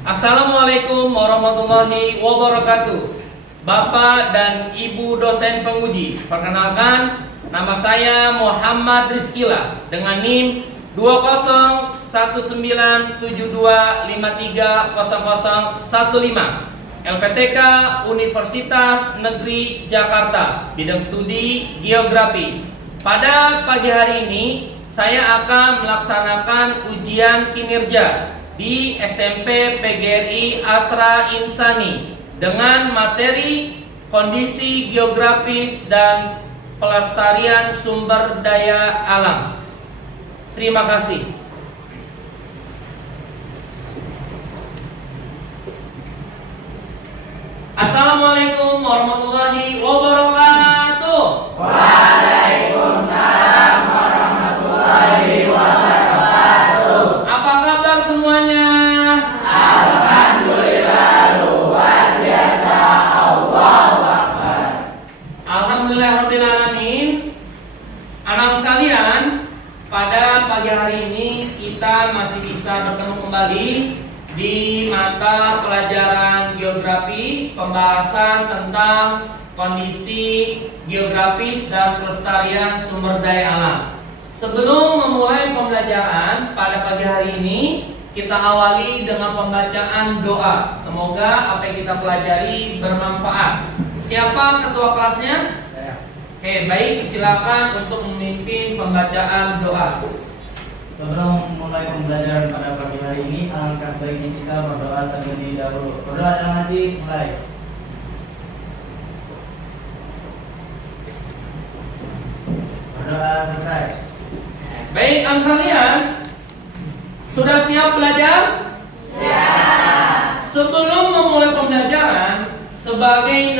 Assalamualaikum warahmatullahi wabarakatuh. Bapak dan Ibu dosen penguji, perkenalkan, nama saya Muhammad Rizkila dengan NIM 201772530015 LPTK Universitas Negeri Jakarta, bidang studi Geografi. Pada pagi hari ini saya akan melaksanakan ujian kinerja di SMP PGRI Astra Insani dengan materi kondisi geografis dan pelestarian sumber daya alam. Terima kasih. Assalamualaikum warahmatullahi wabarakatuh. Waalaikumsalam warahmatullahi wabarakatuh. Apa kabar semuanya? Alhamdulillah luar biasa. Allahu Akbar. Alhamdulillahirabbil alamin. Anak sekalian, pada pagi hari ini kita masih bisa bertemu kembali di mata pelajaran geografi, pembahasan tentang kondisi geografis dan pelestarian sumber daya alam. Sebelum memulai pembelajaran pada pagi hari ini, kita awali dengan pembacaan doa. Semoga apa yang kita pelajari bermanfaat. Siapa ketua kelasnya? Oke, baik, silakan untuk memimpin pembacaan doa. Sebelum mulai pembelajaran pada pagi hari ini, alangkah baiknya kita berdoa terlebih dahulu. Berdoa dalam hati, mulai. Berdoa selesai. Baik, anak sekalian, sudah siap belajar? Siap. Sebelum memulai pembelajaran, sebagai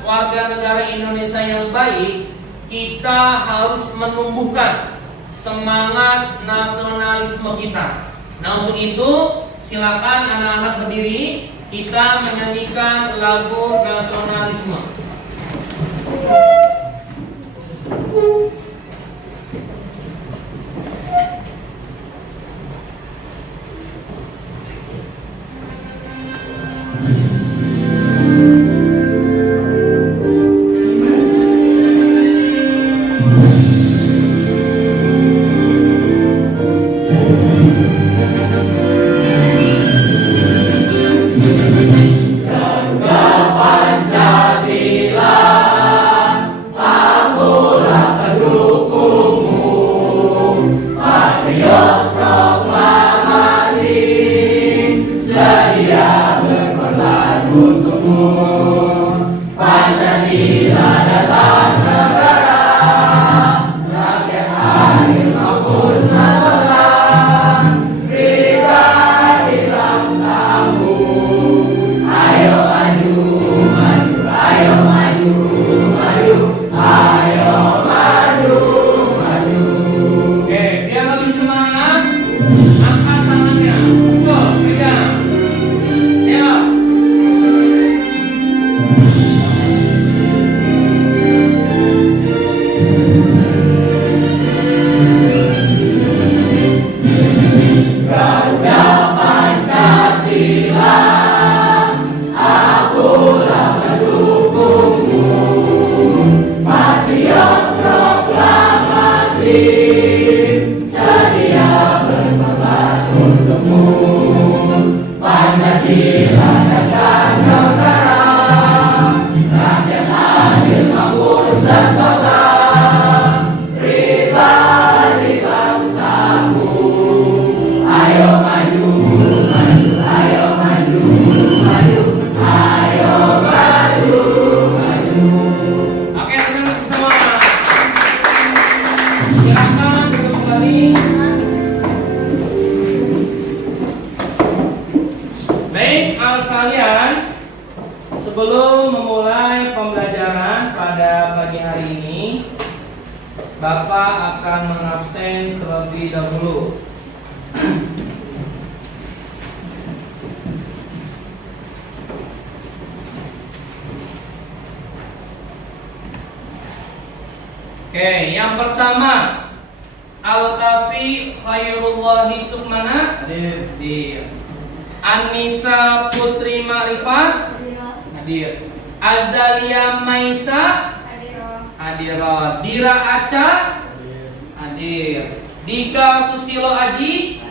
warga negara Indonesia yang baik, kita harus menumbuhkan semangat nasionalisme kita. Nah, untuk itu silakan anak-anak berdiri, kita menyanyikan lagu nasionalisme. Sebelum memulai pembelajaran pada pagi hari ini, Bapak akan mengabsen terlebih dahulu. Oke, yang pertama, Al-Kafi Khairullahi Sukmana. Hadir. Iya. Anissa Putri Ma'rifat. Hadir. Azalia Maisa. Hadir. Dira Aca. Hadir. Dika Susilo Aji.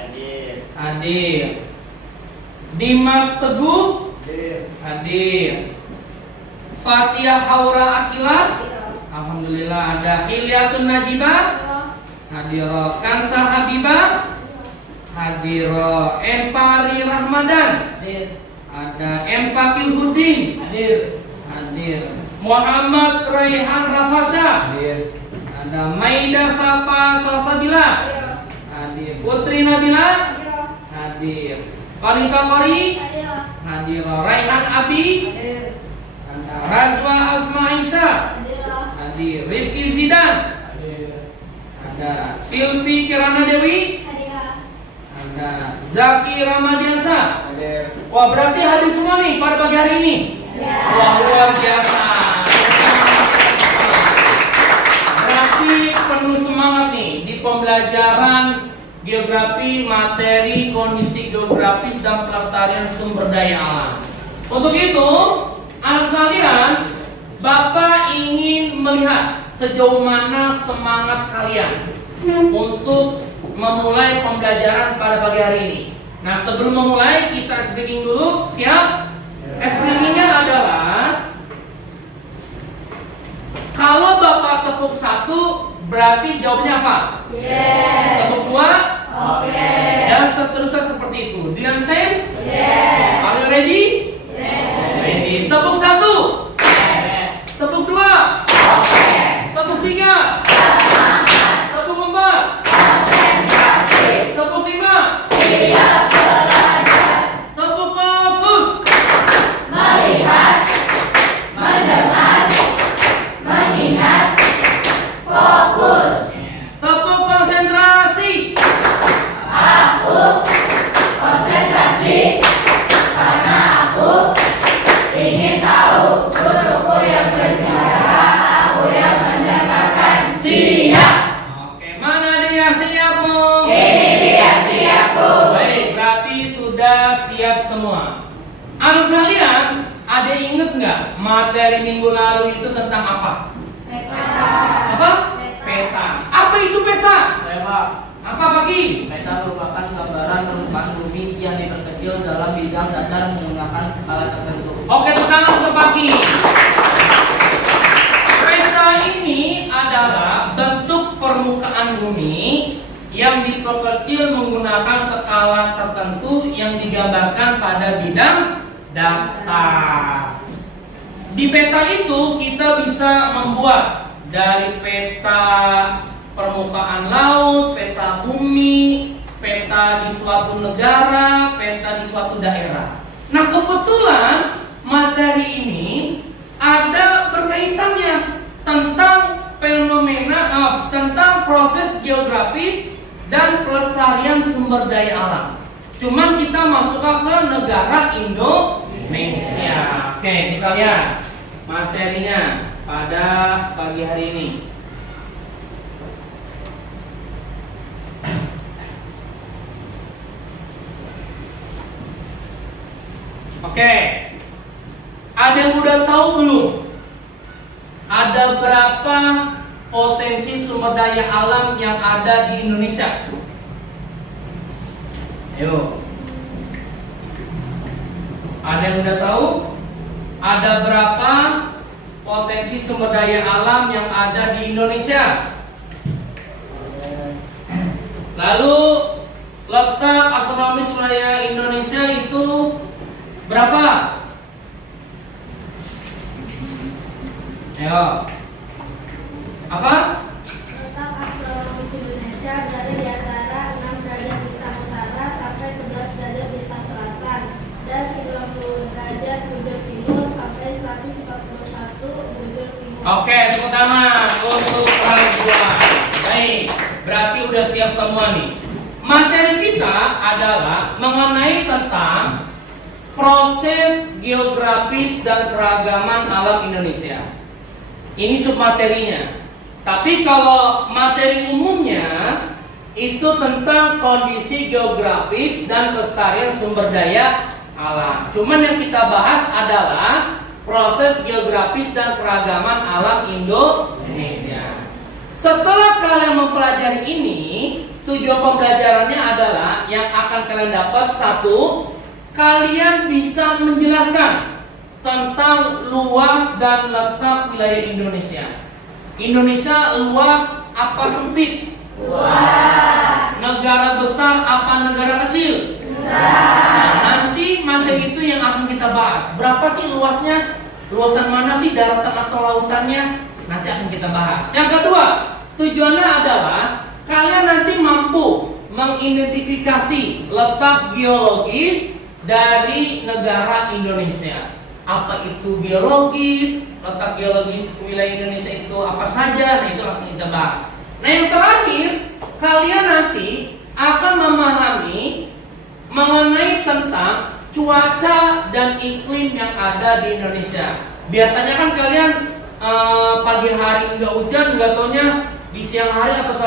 Hadir. Dimas Teguh. Hadir. Fatia Haura Akila. Alhamdulillah ada. Ilyatun Najibah. Hadir. Kansa Habibah. Hadir. Empari Rahmadan. Ada Empakil Hudin. Hadir. Muhammad Raihan Rafasha. Ada Maida Safa Salsabila. Hadir. Putri Nabila. Hadir. Konita Kori. Hadir. Raihan Abi. Ada Razwa Asma Isa. Hadir. Rifki Zidan. Ada Silvi Kirana Dewi. Ada Zaki Ramadiansa. Wah, berarti hadir semua nih pada pagi hari ini. Wah, luar biasa. Berarti penuh semangat nih di pembelajaran geografi, materi, kondisi geografis dan pelestarian sumber daya alam. Untuk itu, anak sekalian, Bapak ingin melihat sejauh mana semangat kalian untuk memulai pembelajaran pada pagi hari ini. Nah, sebelum memulai kita speaking dulu. Siap? Speakingnya adalah kalau Bapak tepuk 1 berarti jawabnya apa? Yes. Tepuk 2? Oke. Dan seterusnya seperti itu. Do you understand? Yes. Are you ready? Yes. Ready. Tepuk 1. Yes. Tepuk 2. Oke. Tepuk 3. Tepuk 4. Konsentrasi. Tepuk 5. Siap belajar. Tepuk fokus. Melihat. Mendengar. Mengingat. Fokus. Tepuk konsentrasi. Aku konsentrasi karena aku ingin tahu guruku yang berbicara, aku yang mendengarkan. Siap. Oke, mana dia siapmu? Ini dia siapku. Baik, berarti sudah siap semua. Anak sekalian, ada inget nggak materi minggu lalu itu tentang apa? Apa? Peta. Apa itu peta? Apa pagi? Peta merupakan gambaran permukaan bumi yang diperkecil dalam bidang datar menggunakan skala tertentu. Oke, tangan ke pagi. Peta ini adalah bentuk permukaan bumi yang diperkecil menggunakan skala tertentu yang digambarkan pada bidang datar. Di peta itu kita bisa membuat dari peta permukaan laut, peta bumi, peta di suatu negara, peta di suatu daerah. Nah, kebetulan materi ini ada berkaitannya tentang fenomena, tentang proses geografis dan pelestarian sumber daya alam. Cuman kita masukkan ke negara Indonesia. Oke, kita lihat materinya pada pagi hari ini. Oke, ada yang udah tahu belum? Ada berapa potensi sumber daya alam yang ada di Indonesia? Ayo. Ada yang udah tahu? Ada berapa potensi sumber daya alam yang ada di Indonesia? Lalu letak astronomis wilayah Indonesia itu berapa? Ayo. Apa? Letak astronomis Indonesia berada di antara 6 derajat bintang utara sampai 11 derajat bintang selatan dan 90 derajat bujur timur sampai 141 bujur timur. Oke, tepuk tangan untuk perempuan. Baik, berarti udah siap semua nih. Materi kita adalah mengenai tentang proses geografis dan keragaman alam Indonesia. Ini submaterinya. Tapi kalau materi umumnya itu tentang kondisi geografis dan kelestarian sumber daya alam. Cuman yang kita bahas adalah proses geografis dan keragaman alam Indonesia. Setelah kalian mempelajari ini, tujuan pembelajarannya adalah yang akan kalian dapat satu, kalian bisa menjelaskan tentang luas dan letak wilayah Indonesia. Indonesia luas apa sempit? Luas. Negara besar apa negara kecil? Nah, nanti materi itu yang akan kita bahas. Berapa sih luasnya? Luasan mana sih, daratan atau lautannya? Nanti akan kita bahas. Yang kedua, tujuannya adalah kalian nanti mampu mengidentifikasi letak geologis dari negara Indonesia. Apa itu geologis? Letak geologis wilayah Indonesia itu apa saja? Nah, itu akan kita bahas. Nah, yang terakhir, kalian nanti akan memahami mengenai tentang cuaca dan iklim yang ada di Indonesia. Biasanya kan kalian pagi hari nggak hujan, nggak taunya di siang hari atau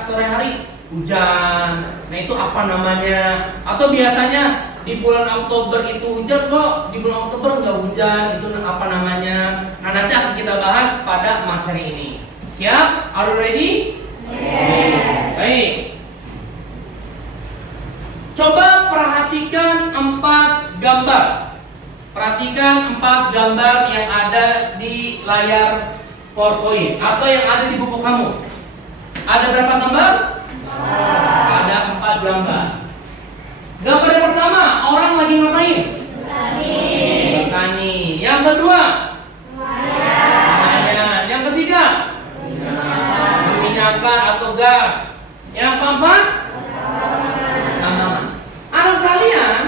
sore hari hujan. Nah, itu apa namanya? Atau biasanya di bulan Oktober itu hujan, kok di bulan Oktober nggak hujan, itu apa namanya? Nah, nanti akan kita bahas pada materi ini. Siap? Are you ready? Yes. Baik. Coba perhatikan 4 gambar. Perhatikan 4 gambar yang ada di layar PowerPoint atau yang ada di buku kamu. Ada berapa gambar? Ada 4 gambar. Gambar yang pertama, orang lagi ngapain? Bertani. Yang kedua, nelayan. Yang ketiga, minyakan atau gas. Yang keempat, tanaman. Anak sekalian,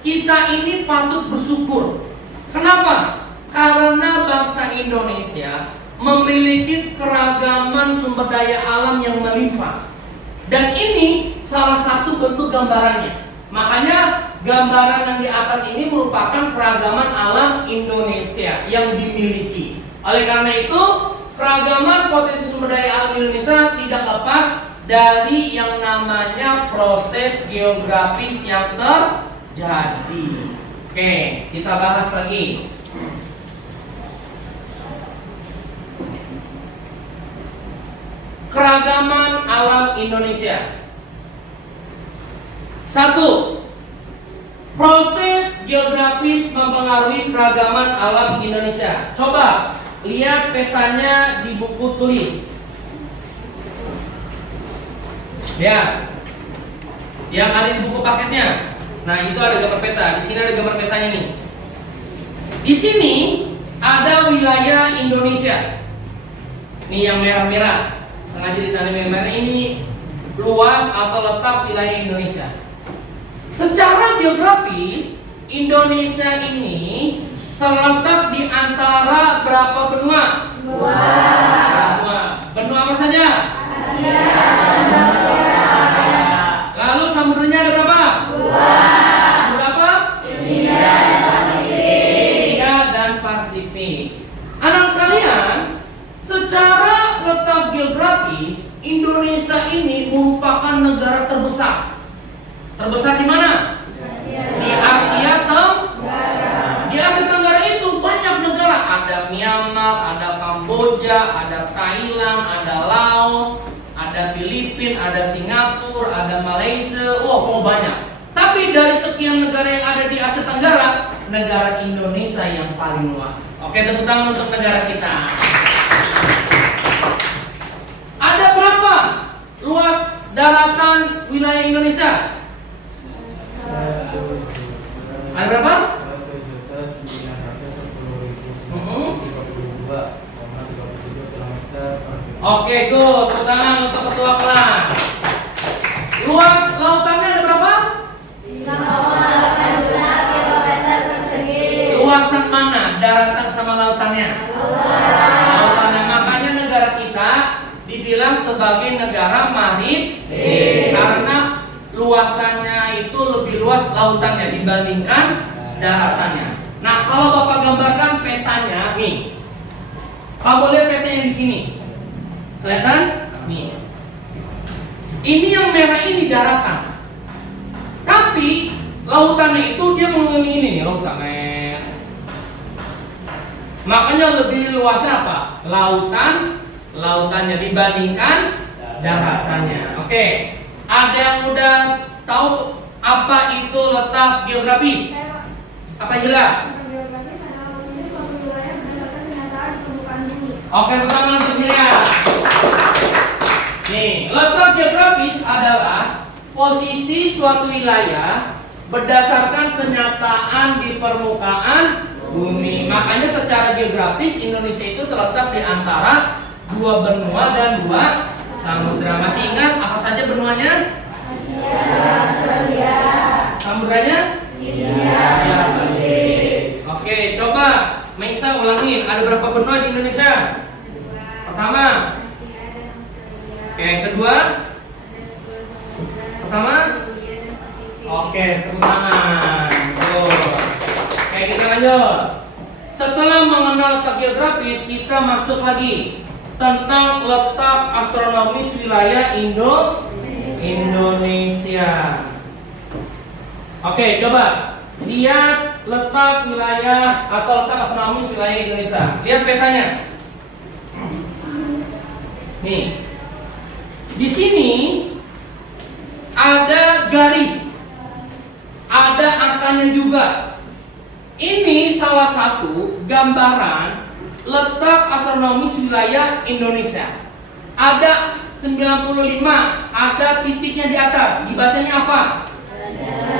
kita ini patut bersyukur. Kenapa? Karena bangsa Indonesia memiliki keragaman sumber daya alam yang melimpah. Dan ini salah satu bentuk gambarannya. Makanya gambaran yang di atas ini merupakan keragaman alam Indonesia yang dimiliki. Oleh karena itu, keragaman potensi sumber daya alam Indonesia tidak lepas dari yang namanya proses geografis yang terjadi. Oke, kita bahas lagi. Keragaman alam Indonesia. 1. Proses geografis mempengaruhi keragaman alam Indonesia. Coba lihat petanya di buku tulis. Ya, yang ada di buku paketnya. Nah, itu ada gambar peta. Di sini ada gambar petanya nih. Di sini ada wilayah Indonesia. Nih yang merah-merah. Sengaja ditanda merah-merah, ini luas atau letak wilayah Indonesia. Secara geografis, Indonesia ini terletak di antara berapa benua? Benua. Benua apa saja? Asia. Lalu samudranya ada berapa? 2. Berapa? India dan Pasifik. India dan Pasifik. Anak sekalian, secara letak geografis, Indonesia ini merupakan negara terbesar. Terbesar di mana? Di Asia Tenggara. Di Asia Tenggara itu banyak negara. Ada Myanmar, ada Kamboja, ada Thailand, ada Laos, ada Filipina, ada Singapura, ada Malaysia. Wah, banyak. Tapi dari sekian negara yang ada di Asia Tenggara, negara Indonesia yang paling luas. Oke, tepuk tangan untuk negara kita. Ada berapa luas daratan wilayah Indonesia? Ada berapa? 1.910.032,37 Oke, good. Tepuk tangan untuk ketua kelas. Luas lautannya ada berapa? 5,8 kilometer persegi. Luasan mana? Daratan sama lautannya? Lautannya. Makanya negara kita dibilang sebagai negara maritim karena luasannya itu lebih luas lautannya dibandingkan daratannya. Nah, kalau Bapak gambarkan petanya nih. Kamu lihat petanya di sini. Kelihatan? Nih. Ini yang merah ini daratan. Tapi lautannya itu dia mengelilingi ini nih lautannya. Makanya lebih luasnya apa? Lautannya dibandingkan daratannya. Oke. Ada yang udah tahu apa itu letak geografis? Apa jelas? Geografis adalah ini suatu wilayah berdasarkan kenyataan di permukaan bumi. Oke, pertama langsung lihat. Nih, letak geografis adalah posisi suatu wilayah berdasarkan kenyataan di permukaan bumi. Makanya secara geografis Indonesia itu terletak di antara dua benua dan dua samudra. Masih ingat apa saja benuanya? Asia, Australia, Samudranya? India, Pasifik. Oke, coba Maisa ulangin. Ada berapa benua di Indonesia? Kedua, Pertama. Asia dan Australia. Oke, kedua. Ada 10 samudra. Pertama. India dan Pasifik. Oke, tepuk tangan. Tuh. Oke, kita lanjut. Setelah mengenal letak geografis, kita masuk lagi tentang letak astronomis wilayah Indonesia. Oke, coba lihat letak wilayah atau letak astronomis wilayah Indonesia. Lihat petanya. Nih, di sini ada garis, ada angkanya juga. Ini salah satu gambaran letak astronomis wilayah Indonesia. Ada 95, ada titiknya di atas. Dibacanya apa?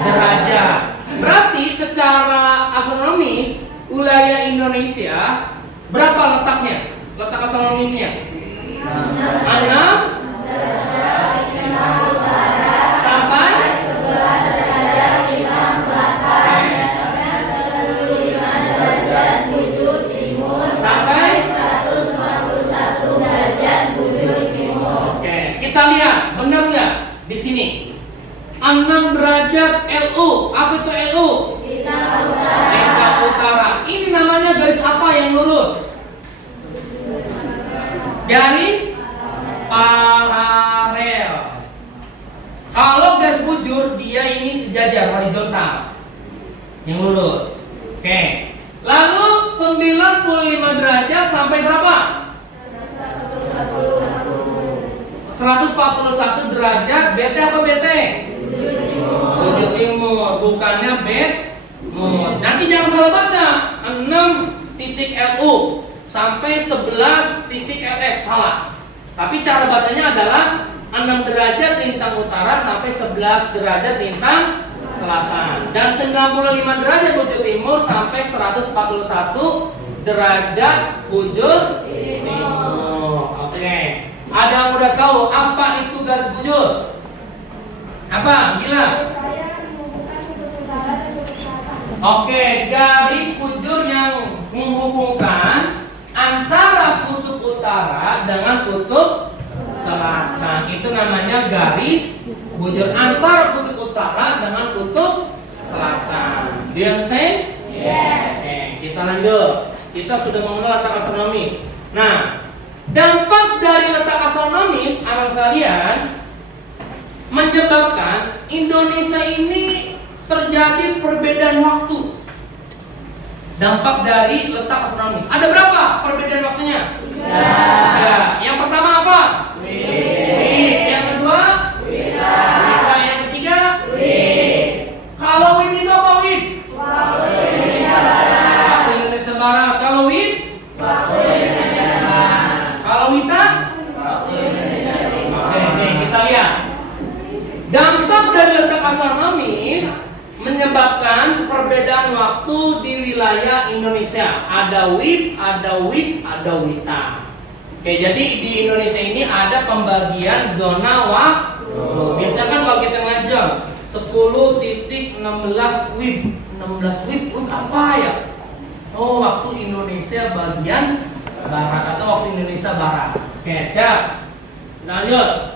Derajat. Berarti secara astronomis wilayah Indonesia berapa letaknya? Letak astronomisnya? 6 sampai 11 derajat lintang selatan dan 95 derajat bujur timur sampai 141 derajat bujur timur. Oke, kita lihat benar nggak di sini? 6 derajat LU. Apa itu LU? Bintang utara. Bintang utara. Ini namanya garis apa yang lurus? Garis paralel. Kalau garis bujur dia ini sejajar horizontal. Yang lurus. Oke. Lalu 95 derajat sampai berapa? 141 derajat BT apa BT? Bujur timur, bukannya Betmut. Nanti jangan salah baca. 6 titik LU sampai 11 titik LS salah. Tapi cara bacanya adalah 6 derajat lintang utara sampai 11 derajat lintang selatan dan 95 derajat bujur timur sampai 141 derajat bujur timur. Oke. Ada yang udah tahu apa itu garis bujur? Apa? Gila. Saya akan menghubungkan kutub utara dan kutub selatan. Oke, garis bujur yang menghubungkan antara kutub utara dengan kutub selatan itu namanya garis bujur antara kutub utara dengan kutub selatan. Do you understand? Yes. Oke, kita lanjut. Kita sudah mengenal letak astronomis. Nah, dampak dari letak astronomis anak sekalian menyebabkan Indonesia ini terjadi perbedaan waktu. Dampak dari letak astronomis. Ada berapa perbedaan waktunya? 3. Yang pertama apa? Wib. Yang kedua? Wita. Yang ketiga? Wib. Kalau wib itu apa wib? Waktu Indonesia Barat. Waktu Indonesia Barat. Kalau wib? Waktu Indonesia Tengah. Kalau wita? Waktu Indonesia Timur. Oke, nih kita lihat. Dampak dari letak astronomis menyebabkan perbedaan waktu di wilayah Indonesia. Ada wib, ada wita. Oke, jadi di Indonesia ini ada pembagian zona waktu. Biasanya kan kalau kita ngeliat jam 10.16 wib. 16 wib apa ya? Oh, waktu Indonesia bagian barat atau waktu Indonesia barat. Oke, siap. Lanjut.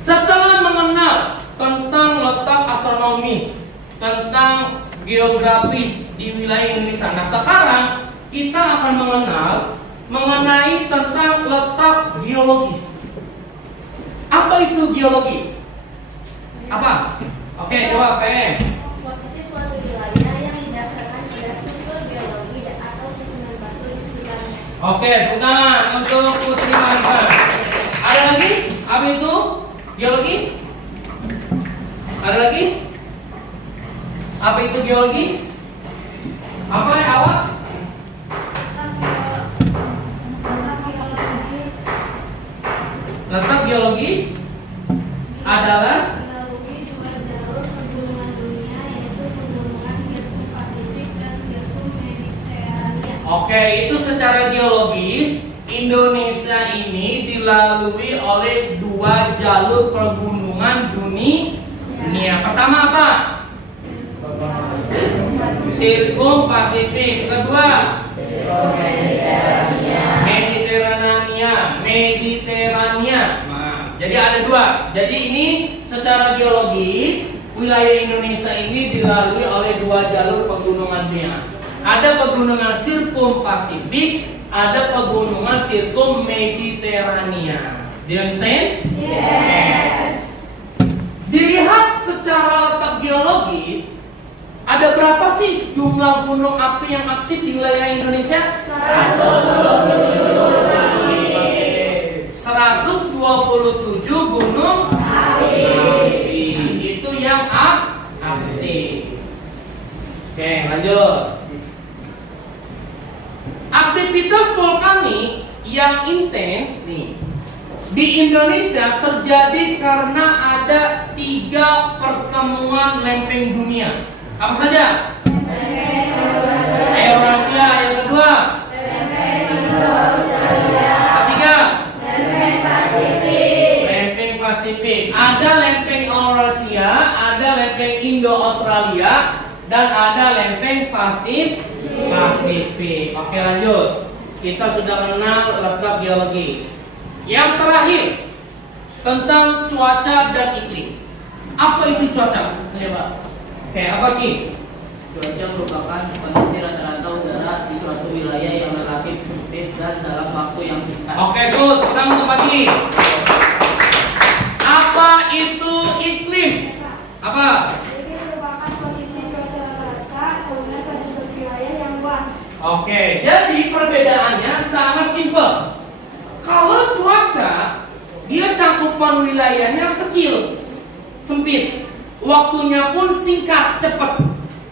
Setelah mengenal tentang letak astronomis, tentang geografis di wilayah Indonesia. Nah, sekarang kita akan mengenai tentang letak geologis. Apa Apa itu geologis? Apa? Oke, coba PM. Posisi suatu wilayah yang didasarkan pada struktur geologi atau susunan batu di sekitarnya. Oke, bukan untuk Putri Marifah. Ada lagi? Apa itu geologi? Ada lagi? Apa itu geologi? Apa ya awak? Letak geologis adalah melalui dua jalur pegunungan dunia, yaitu pegunungan Sirkum Pasifik dan Sirkum Mediterania. oke, itu secara geologis Indonesia ini dilalui oleh dua jalur pegunungan dunia. Pertama apa? Sirkum Pasifik. Kedua Mediterania. Nah, jadi ada dua. Jadi ini secara geologis wilayah Indonesia ini dilalui oleh dua jalur pegunungan dunia. Ada pegunungan Sirkum Pasifik, ada pegunungan Sirkum Mediterania. Do you understand? Yes. Dilihat secara letak geologis, ada berapa sih jumlah gunung api yang aktif di wilayah Indonesia? 127 gunung api. Itu yang aktif. Oke, lanjut. Aktivitas vulkanik yang intens nih di Indonesia terjadi karena ada 3 pertemuan lempeng dunia. Apa saja? Eurasia. Yang kedua? Ketiga? Lempeng Pasifik. Ada lempeng Eurasia, ada lempeng Indo-Australia, dan ada lempeng Pasifik. Oke, lanjut. Kita sudah mengenal letak geologi. Yang terakhir tentang cuaca dan iklim. Apa itu cuaca? Iya, Pak. Oke, apa Ki? Cuaca merupakan kondisi rata-rata udara di suatu wilayah yang relatif sempit dan dalam waktu yang singkat. Oke, good. Kita untuk pagi. Apa itu iklim? Apa? Ini merupakan kondisi cuaca rata-rata dengan pada wilayah yang luas. Oke, jadi perbedaannya sangat simpel. Kalau cuaca, dia cakupan wilayahnya kecil, sempit. Waktunya pun singkat, cepat.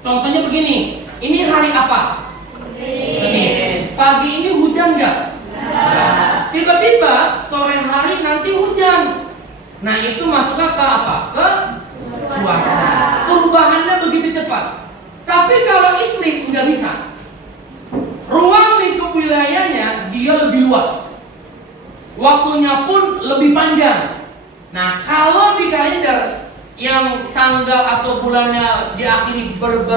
Contohnya begini, ini hari apa? Senin. Pagi ini hujan nggak? Tiba-tiba sore hari nanti hujan. Nah, itu masuknya ke apa? Ke cuaca. Perubahannya begitu cepat. Tapi kalau iklim nggak bisa. Ruang lingkup wilayahnya dia lebih luas. Waktunya pun lebih panjang. Nah, kalau di kalender yang tanggal atau bulannya diakhiri ber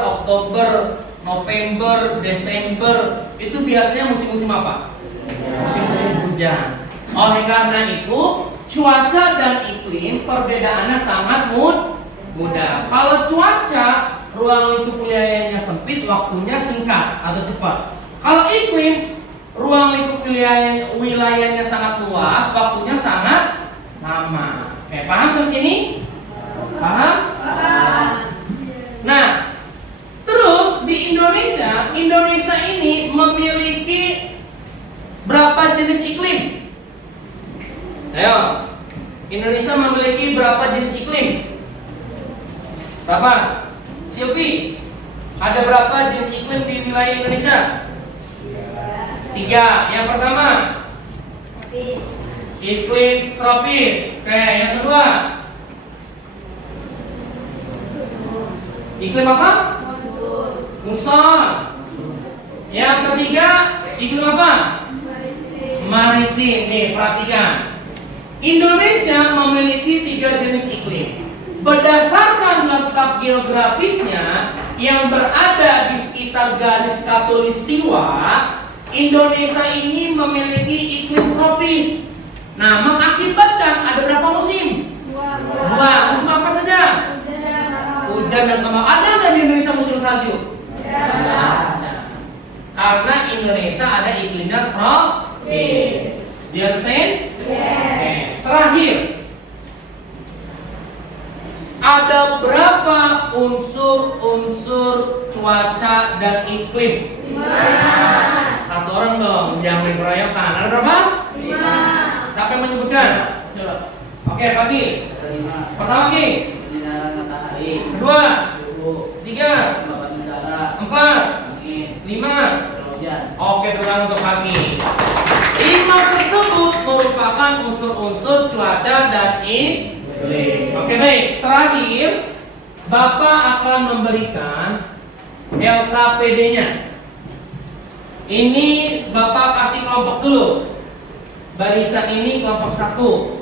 Oktober, November, Desember, itu biasanya musim-musim apa? Musim-musim hujan. Oleh karena itu, cuaca dan iklim perbedaannya sangat mudah. Kalau cuaca, ruang lingkup wilayahnya sempit, waktunya singkat atau cepat. Kalau iklim, ruang lingkup wilayahnya sangat luas, waktunya sangat lama. Oke, paham sampai sini? Paham? Nah, terus di Indonesia ini memiliki berapa jenis iklim? Ayo, Indonesia memiliki berapa jenis iklim? Berapa? Silvi, ada berapa jenis iklim di wilayah Indonesia? 3. Yang pertama, iklim tropis. Oke, yang kedua, iklim apa? Muson. Yang ketiga, iklim apa? Maritim. Nih, perhatikan. Indonesia memiliki 3 jenis iklim. Berdasarkan letak geografisnya yang berada di sekitar garis khatulistiwa, Indonesia ini memiliki iklim tropis. Nah, mengakibatkan ada berapa musim? 2. Musim apa saja? Hujan dan kemarau. Ada nggak di Indonesia musim salju? Ada. Karena Indonesia ada iklimnya tropis. Do you understand? Terakhir, Ada berapa unsur-unsur cuaca dan iklim? 5. Satu orang dong, jangan main keroyokan. Ada berapa? 5. Siapa yang menyebutkan? Oke, pagi. Pertama, Ki. Sinar matahari. Kedua. Suhu. Tiga. Kelembapan udara. Empat. Angin. Lima. Hujan. Oke, teman untuk pagi. 5 tersebut merupakan unsur-unsur cuaca dan iklim. Oke, baik. Terakhir, Bapak akan memberikan LKPD-nya. Ini Bapak kasih kelompok dulu. Barisan ini kelompok 1.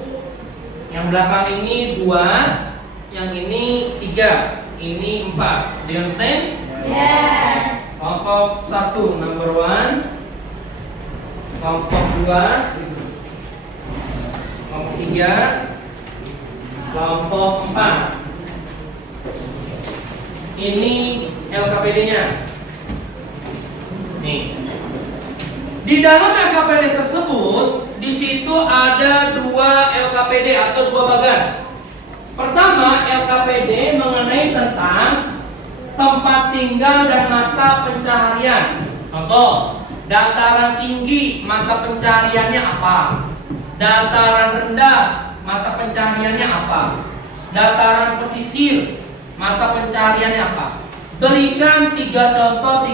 Yang belakang ini 2, yang ini 3, ini 4. Do you understand? Yes. Kelompok 1 number 1, kelompok 2, kelompok 3, kelompok 4. Ini LKPD-nya. Nih. Di dalam LKPD tersebut, di situ ada 2 LKPD atau 2 bagan. Pertama, LKPD mengenai tentang tempat tinggal dan mata pencaharian. Contoh, dataran tinggi mata pencahariannya apa? Dataran rendah mata pencahariannya apa? Dataran pesisir mata pencahariannya apa? Berikan 3 contoh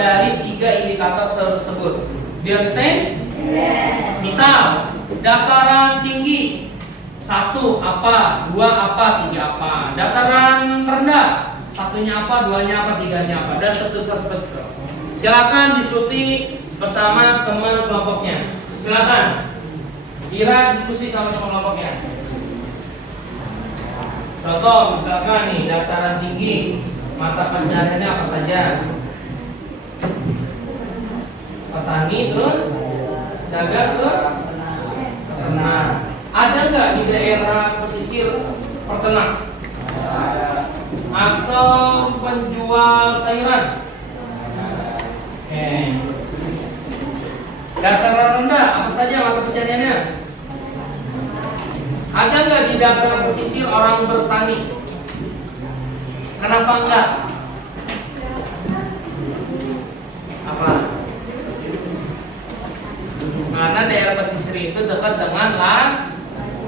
dari 3 indikator tersebut. Do you understand? Yes. Misal, dataran tinggi 1 apa, 2 apa, 3 apa. Dataran rendah 1-nya apa, 2-nya apa, 3-nya apa, dan seterusnya seperti itu. Silakan diskusi bersama teman kelompoknya. Silakan. Kira diskusi sama teman kelompoknya. Contoh, misalkan nih dataran tinggi, mata pencahariannya apa saja? Petani, terus dagang, terus peternak. Ada nggak di daerah pesisir peternak? Atau penjual sayuran? Oke. Dataran rendah apa saja mata pencahariannya? Ada nggak di dataran pesisir orang bertani? Kenapa enggak? Apa? Karena daerah pesisir itu dekat dengan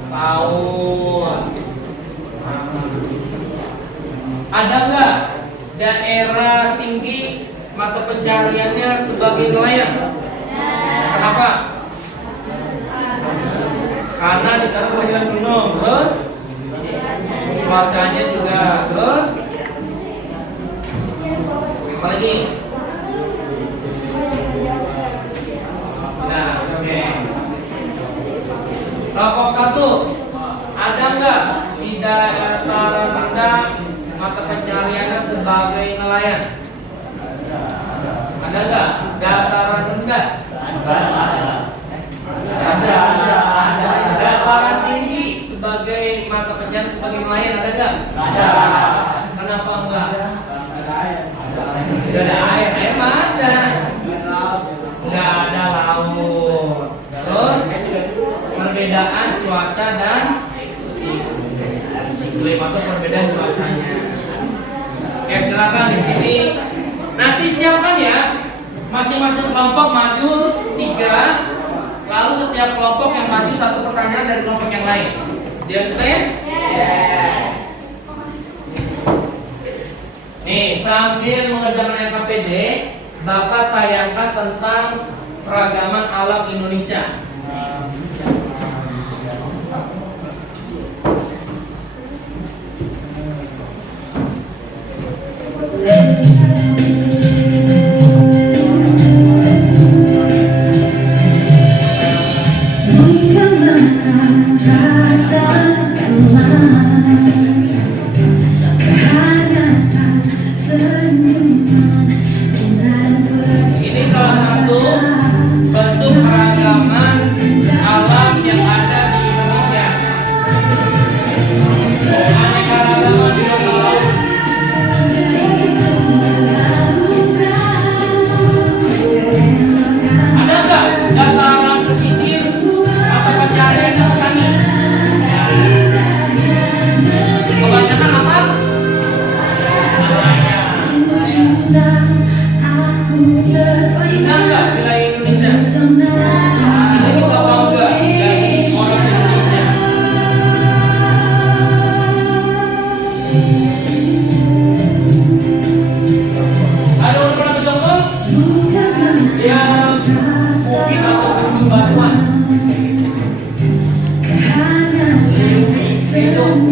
laut. Ada nggak daerah tinggi mata pencahariannya sebagai nelayan? Kenapa? Karena di sana banyak gunung, terus cuacanya juga, terus apa lagi? Nah, oke. Kelompok 1, ada nggak di dataran rendah mata pencahariannya sebagai nelayan? Ada nggak dataran rendah? Ada. Dataran tinggi sebagai mata pencaharian sebagai nelayan ada nggak? Ada. Kenapa enggak? Tidak ada air, air mah ada. Nggak ada laut. Terus perbedaan cuaca dan iklim atau perbedaan cuacanya. Oke, silakan di sini. Nanti siapkan ya. Masing-masing kelompok maju 3. Lalu setiap kelompok yang maju 1 pertanyaan dari kelompok yang lain. Do you understand? Yes. Nih, sambil mengerjakan LKPD, Bapak tayangkan tentang keragaman alam Indonesia. Ini salah satu bentuk keragaman alam yang ada di Indonesia. Aneka ragaman biota laut. Ada nggak dataran pesisir mata pencaharian petani? Bandung.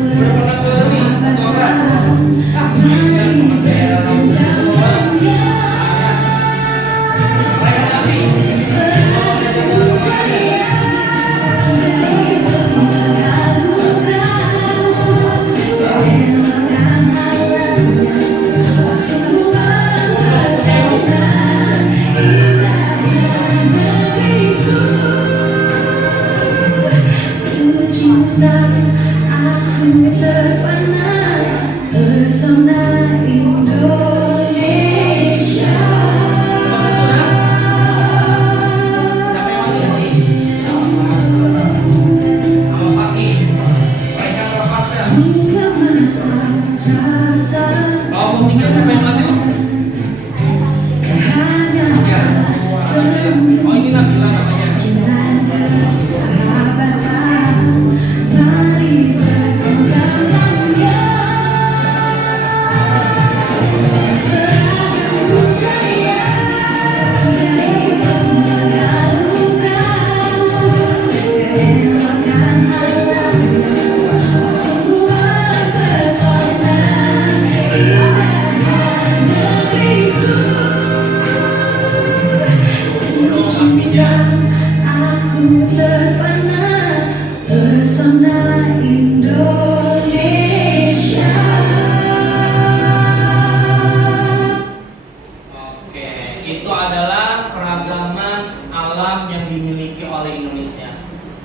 Udah pernah ke ini? Enggak. Ah, iya, teman daerah. Mereka nanti.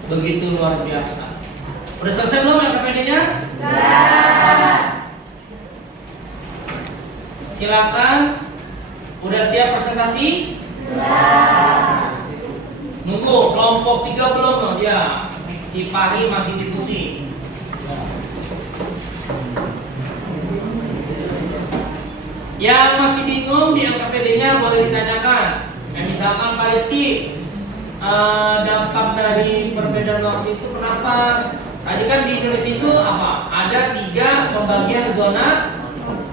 Begitu luar biasa. Udah selesai belum yang KPD-nya? Silakan. Udah siap presentasi? Nunggu kelompok 3 belum loh dia. Si Pari masih diskusi. Yang masih bingung di KPD-nya boleh ditanyakan. Kayak misalkan Pak Rizky, dampak dari perbedaan waktu itu kenapa? Tadi kan di Indonesia itu apa? Ada 3 pembagian zona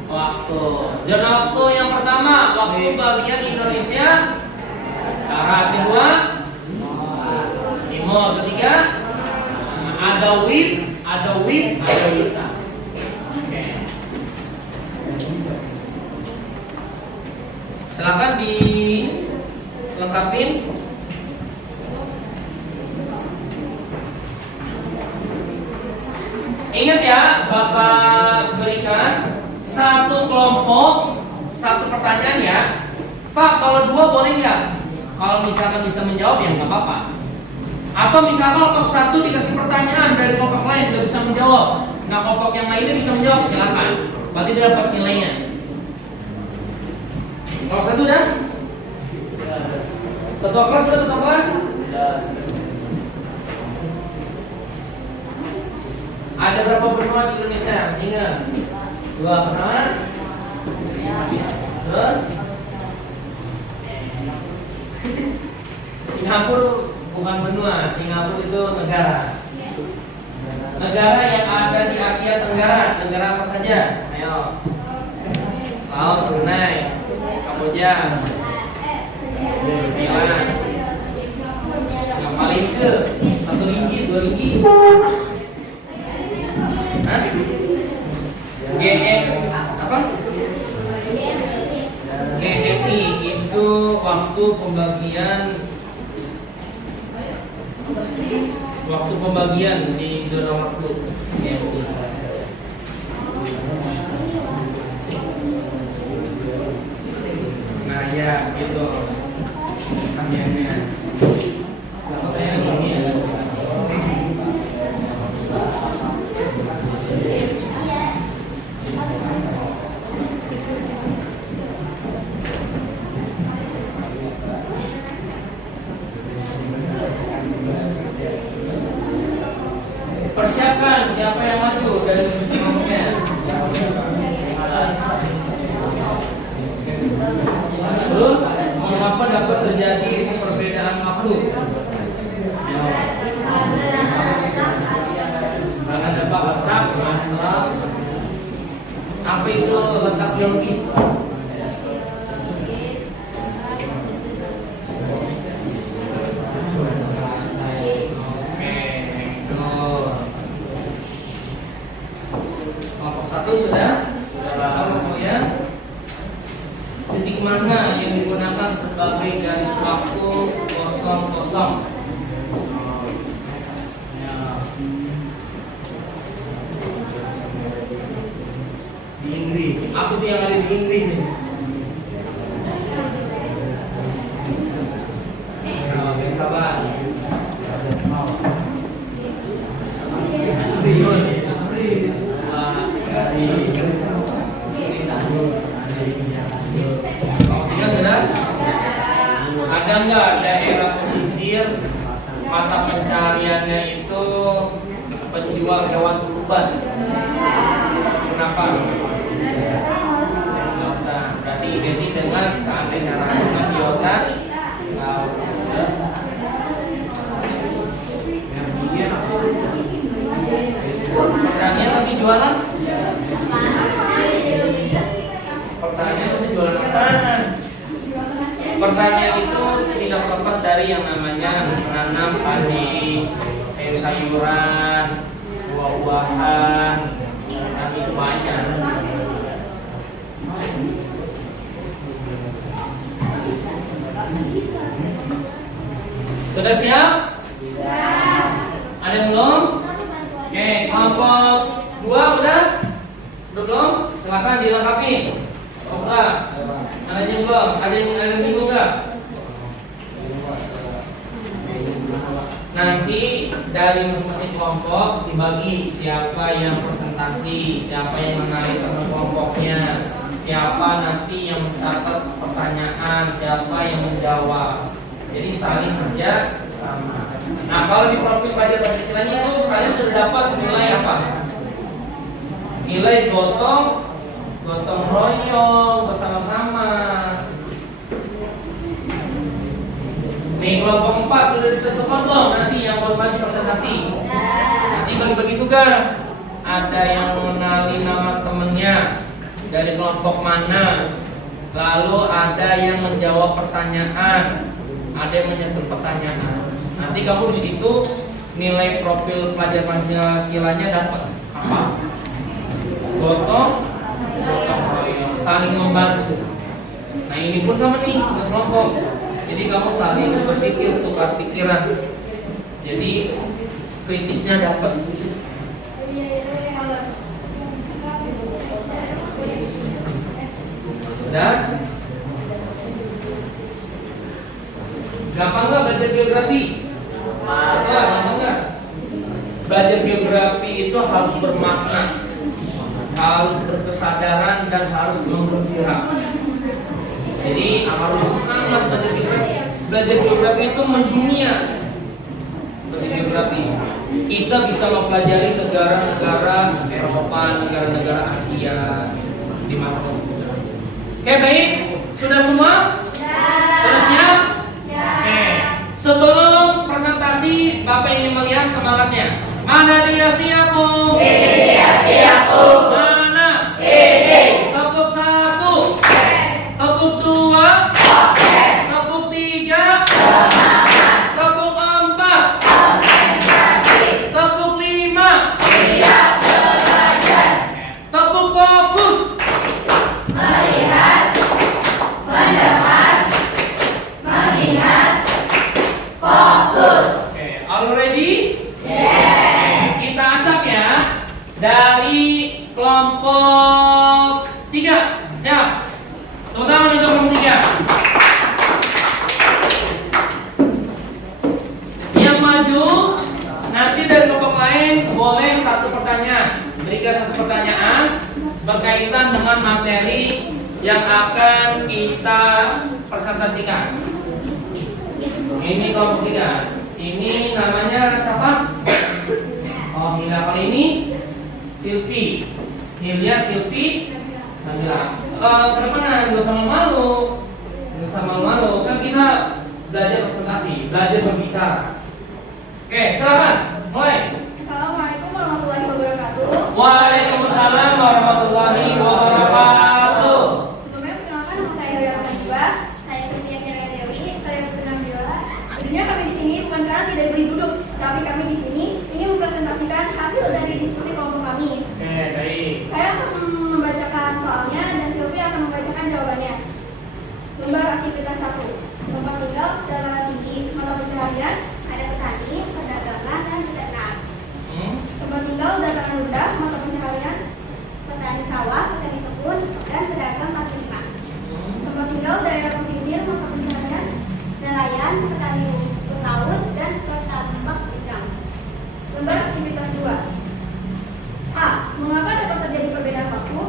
waktu. Zona waktu yang pertama waktu bagian Indonesia barat, kedua timur, ketiga ada wit, ada wita. Oke. Silakan dilengkapin. Ingat ya, Bapak berikan satu kelompok, satu pertanyaan ya. Pak, kalau 2 boleh nggak? Kalau misalkan bisa menjawab ya nggak apa-apa. Atau misalkan kelompok 1 dikasih pertanyaan dari kelompok lain nggak bisa menjawab, nah kelompok yang lainnya bisa menjawab, silakan. Berarti dia dapat nilainya. Kelompok 1 udah? Ketua kelas udah, ketua kelas? Ada berapa benua di Indonesia? Ingat. 2 pertama. Terus Singapura bukan benua, Singapura itu negara. Negara yang ada di Asia Tenggara, negara apa saja? Ayo. Laos, Brunei, Kamboja, Thailand, yang Malaysia, 1 ringgit, 2 ringgit. GMI itu waktu pembagian di zona waktu. Nah ya gitu kamiannya. Persiapkan siapa yang maju dari kelompoknya. Terus mengapa dapat terjadi perbedaan waktu? Karena dapat letak masalah. Apa itu letak biologis? sudah tahu ya. Titik mana yang digunakan sebagai garis waktu kosong-kosong? Di Inggris. Apa tuh yang ada di Inggris nih? Kabar. Tiga sudah? Ada nggak daerah pesisir mata pencariannya itu penjual hewan kurban? Kenapa? Berarti identik dengan seandainya rangkuman biota. Pertanyaan tapi jualan? Pertanyaan bisa jualan makanan. Pertanyaan itu tidak lepas dari yang namanya menanam padi, sayur-sayuran, buah-buahan, dan itu banyak. Sudah siap? Ada yang belum? Oke, kelompok 2 udah? Belum? Silakan dilengkapi. Udah. Ada yang belum? Ada yang bingung nggak? Nanti dari masing-masing kelompok dibagi siapa yang presentasi, siapa yang menarik teman kelompoknya, siapa nanti yang mencatat pertanyaan, siapa yang menjawab. Jadi saling kerja sama. Nah, kalau di profil pelajar Pancasilanya itu kalian sudah dapat nilai apa? Nilai gotong royong, bersama-sama. Nih, kelompok 4 sudah ditentukan belum? Nanti yang masih presentasi. Nanti bagi-bagi tugas. Ada yang mengenali nama temennya dari kelompok mana. Lalu ada yang menjawab pertanyaan. Ada yang menyentuh pertanyaan. Nanti kamu di situ nilai profil pelajar Pancasilanya dapat apa? Gotong royong, saling membantu. Nah, ini pun sama nih untuk kelompok. Jadi kamu saling berpikir, tukar pikiran. Jadi kritisnya dapat. Sudah? Gampang nggak belajar geografi? Gampang nggak? Belajar geografi itu harus bermakna, harus berkesadaran dan harus berpihak. Jadi harus semangat belajar geografi. Belajar geografi itu mendunia. Belajar geografi. Kita bisa mempelajari negara-negara Eropa, negara-negara Asia di mana. Oke, baik. Sudah semua? Sudah siap? Oke. Sebelum presentasi, Bapak ingin melihat semangatnya. Mana dia siap, Bu? Dia siap, Bu. Mana? Ini. Tepuk 1. Tepuk 2. Tepuk 3. Tepuk 4. Tepuk 5. Siap belajar. Tepuk fokus. Melihat. Mendengar. Mengingat. Fokus. Oke, all ready? Yes. Kita acak ya. Dari kelompok 3. Siap. Tepuk tangan untuk kelompok 3. Yang maju nanti dari kelompok lain boleh satu pertanyaan. Berikan satu pertanyaan berkaitan dengan materi yang akan kita presentasikan. Ini kelompok 3. Ini namanya siapa? Oh, Hilya. Kali ini Silvi. Hilya, Silvi, Nabila. Kenapa nggak sama malu? Nggak sama malu. Kan kita belajar presentasi, belajar berbicara. Oke, silakan. Mulai. Assalamualaikum warahmatullahi wabarakatuh. Waalaikumsalam warahmatullahi wabarakatuh. Sebelumnya perkenalkan nama saya Hilya Najwa. Saya Sofia Mira Dewi. Saya Nabila. Tentunya kami di sini bukan karena tidak boleh duduk, tapi kami di sini ingin mempresentasikan hasil dari diskusi kelompok kami. Oke, baik. Saya akan dataran rendah, mata pencaharian petani sawah, petani kebun, dan pedagang kaki lima. Tempat tinggal daerah pesisir, mata pencaharian nelayan, petani rumput laut, dan petambak udang. Lembar aktivitas 2. A. Mengapa dapat terjadi perbedaan waktu?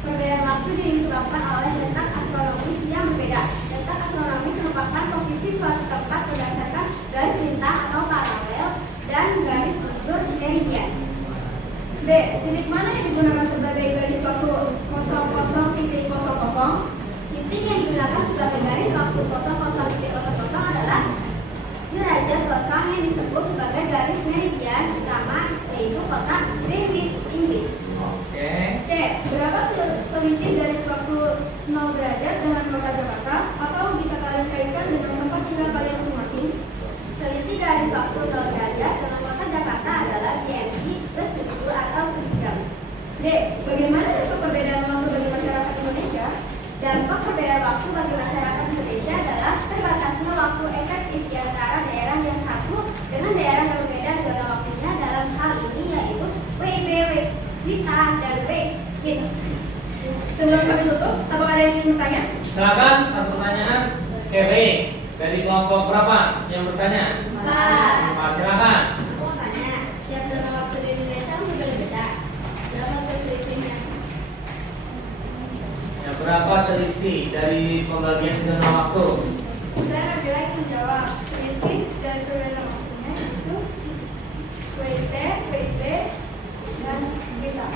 Perbedaan waktu disebabkan oleh letak astronomis yang berbeda. Letak astronomis merupakan posisi suatu tempat berdasarkan garis lintang atau paralel dan garis mundur meridian. B. Titik mana yang digunakan sebagai garis waktu 00.00? Titik yang digunakan sebagai garis waktu 00.00 adalah derajat kosong yang disebut sebagai garis meridian utama, yaitu kota Greenwich, Inggris. C. Berapa selisih garis waktu 0 derajat dengan kota Jakarta? Atau bisa kalian kaitkan dengan tempat tinggal kalian masing-masing? Selisih garis waktu 0 derajat dengan kota Jakarta adalah GMT plus 7 atau 7 jam. D. Bagaimana dampak perbedaan waktu bagi masyarakat Indonesia? Dampak perbedaan waktu bagi masyarakat Indonesia adalah terbatasnya waktu efektif di antara daerah yang satu dengan daerah yang berbeda zona waktunya. Dalam hal ini yaitu WIBW, ditahan dan WIB. Sebelum kami tutup, apakah ada yang ingin bertanya? Silakan satu pertanyaan. Oke, dari kelompok berapa yang bertanya? Pak, silakan. Aku mau tanya, setiap zona waktu di Indonesia berbeda-beda. Berapa selisihnya? Ya, berapa selisih dari pembagian zona waktu? Saya lagi menjawab. Selisih dari perbedaan waktunya itu WIT, WIB, dan kita.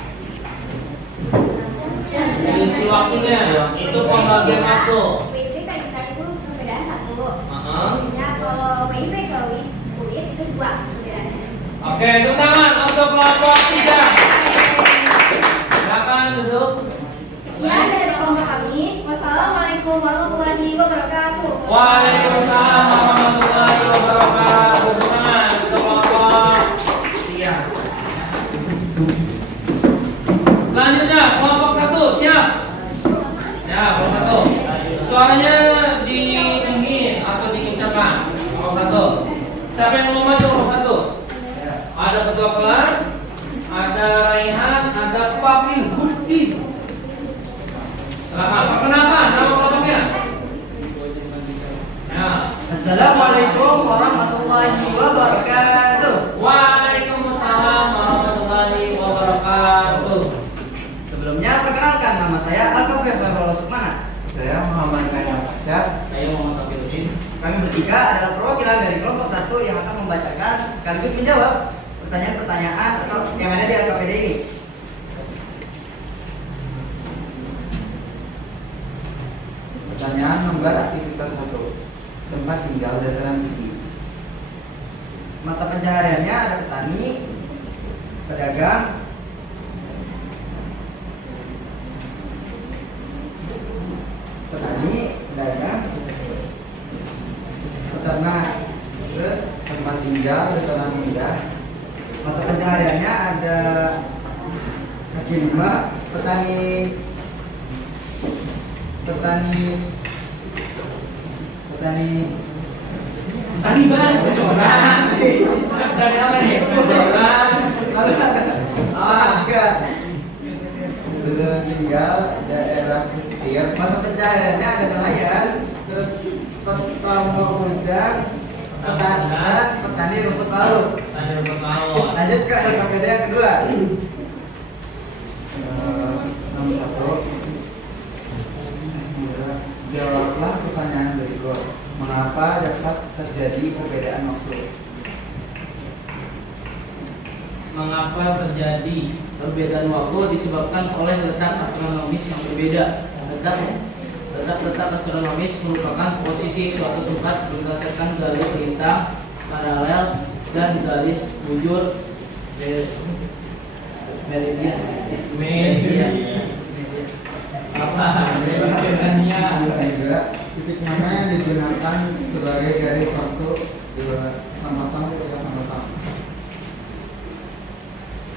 Selisih waktunya itu pembagian waktu. WIB kan kita itu perbedaan 1. Heeh. Kalau WIB ke WIB itu 2 perbedaannya. Oke, tepuk tangan untuk kelompok 3. Silakan duduk. Sekian dari kelompok kami. Wassalamualaikum warahmatullahi wabarakatuh. Waalaikumsalam warahmatullahi wabarakatuh. Tepuk tangan untuk kelompok 3. Selanjutnya kelompok 1 siap. Ya, kelompok 1. Suaranya didingin atau dikencangkan. Kelompok 1. Siapa yang mau maju kelompok 1? Ada ketua kelas, ada Raihan, ada Papi Hudi. Silakan, perkenalkan nama kelompoknya. Ya. Assalamualaikum warahmatullahi wabarakatuh. Waalaikumsalam warahmatullahi wabarakatuh. Sebelumnya perkenalkan, nama saya Al-Kafir Fairul Sukmana. Saya Muhammad Kayal Pasha. Saya Muhammad Taufiruddin. Kami bertiga adalah perwakilan dari kelompok 1 yang akan membacakan sekaligus menjawab pertanyaan-pertanyaan atau yang ada di LKPD ini. Pertanyaan nomor aktivitas 1. Tempat tinggal dataran tinggi. Mata pencahariannya ada petani, pedagang, peternak, Terus tempat tinggal dataran rendah. mata pencahariannya ada kaki lima, petani Taliban, bocoran. Dari apa nih? Bocoran. lalu ada tetangga. Dataran tinggal daerah pesisir. Mata pencahariannya ada nelayan, terus petambak udang, petani rumput laut. Tanya rumput laut. Lanjut ke LKPD yang kedua. Nomor 1. Jawablah pertanyaan berikut. Mengapa dapat terjadi perbedaan waktu? Mengapa terjadi? Perbedaan waktu disebabkan oleh letak astronomis yang berbeda. Letak astronomis merupakan posisi suatu tempat berdasarkan garis lintang, paralel, dan garis bujur meridian. Apa? Meridiannya. Juga, titik mana yang digunakan sebagai garis waktu sama-sama tidak sama-sama?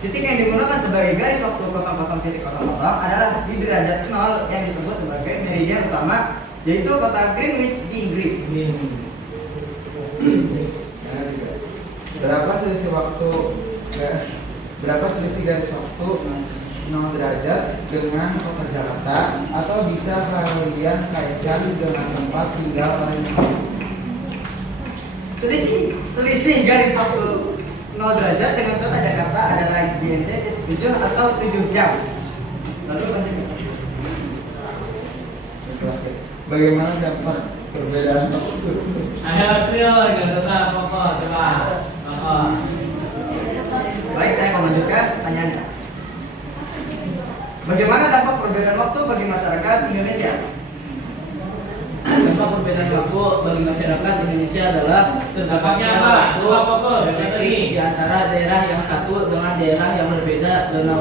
Titik yang digunakan sebagai garis waktu 00.00 adalah di derajat 0 yang disebut sebagai meridian utama, yaitu kota Greenwich di Inggris. Berapa selisih waktu Berapa selisih garis waktu 0 derajat dengan kota Jakarta? Atau bisa kalian kaitkan dengan tempat tinggal kalian? Selisih garis waktu 0 derajat dengan kota Jakarta adalah GMT 7 atau 7 jam. Lalu lanjut. Bagaimana dapat perbedaan waktu? Ayo Astrio, tetap pokok, coba. Pokok. Baik, saya mau lanjutkan pertanyaannya. Bagaimana dampak perbedaan waktu bagi masyarakat Indonesia? Dampak perbedaan waktu bagi masyarakat Indonesia adalah Dampaknya apa? Coba fokus. efektif di antara daerah yang satu dengan daerah yang berbeda dengan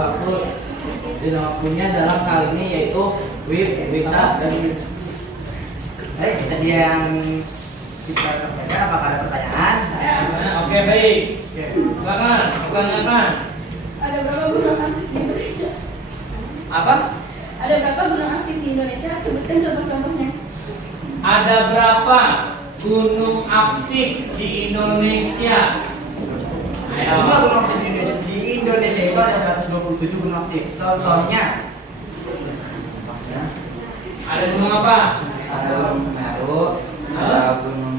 waktunya dalam hal ini yaitu WIB, WITA, dan WIB. Baik, jadi yang kita sampaikan, apakah ada pertanyaan? Oke, baik. Silakan, pertanyakan. Ada berapa gunung aktif di Indonesia? Apa? Ada berapa gunung aktif di Indonesia? Sebutkan contoh-contohnya. Ada berapa gunung aktif di Indonesia? Ayo. Jumlah gunung aktif di Indonesia itu ada 127 gunung aktif. Contohnya, Ada gunung apa? Ada Gunung Semeru, ada Gunung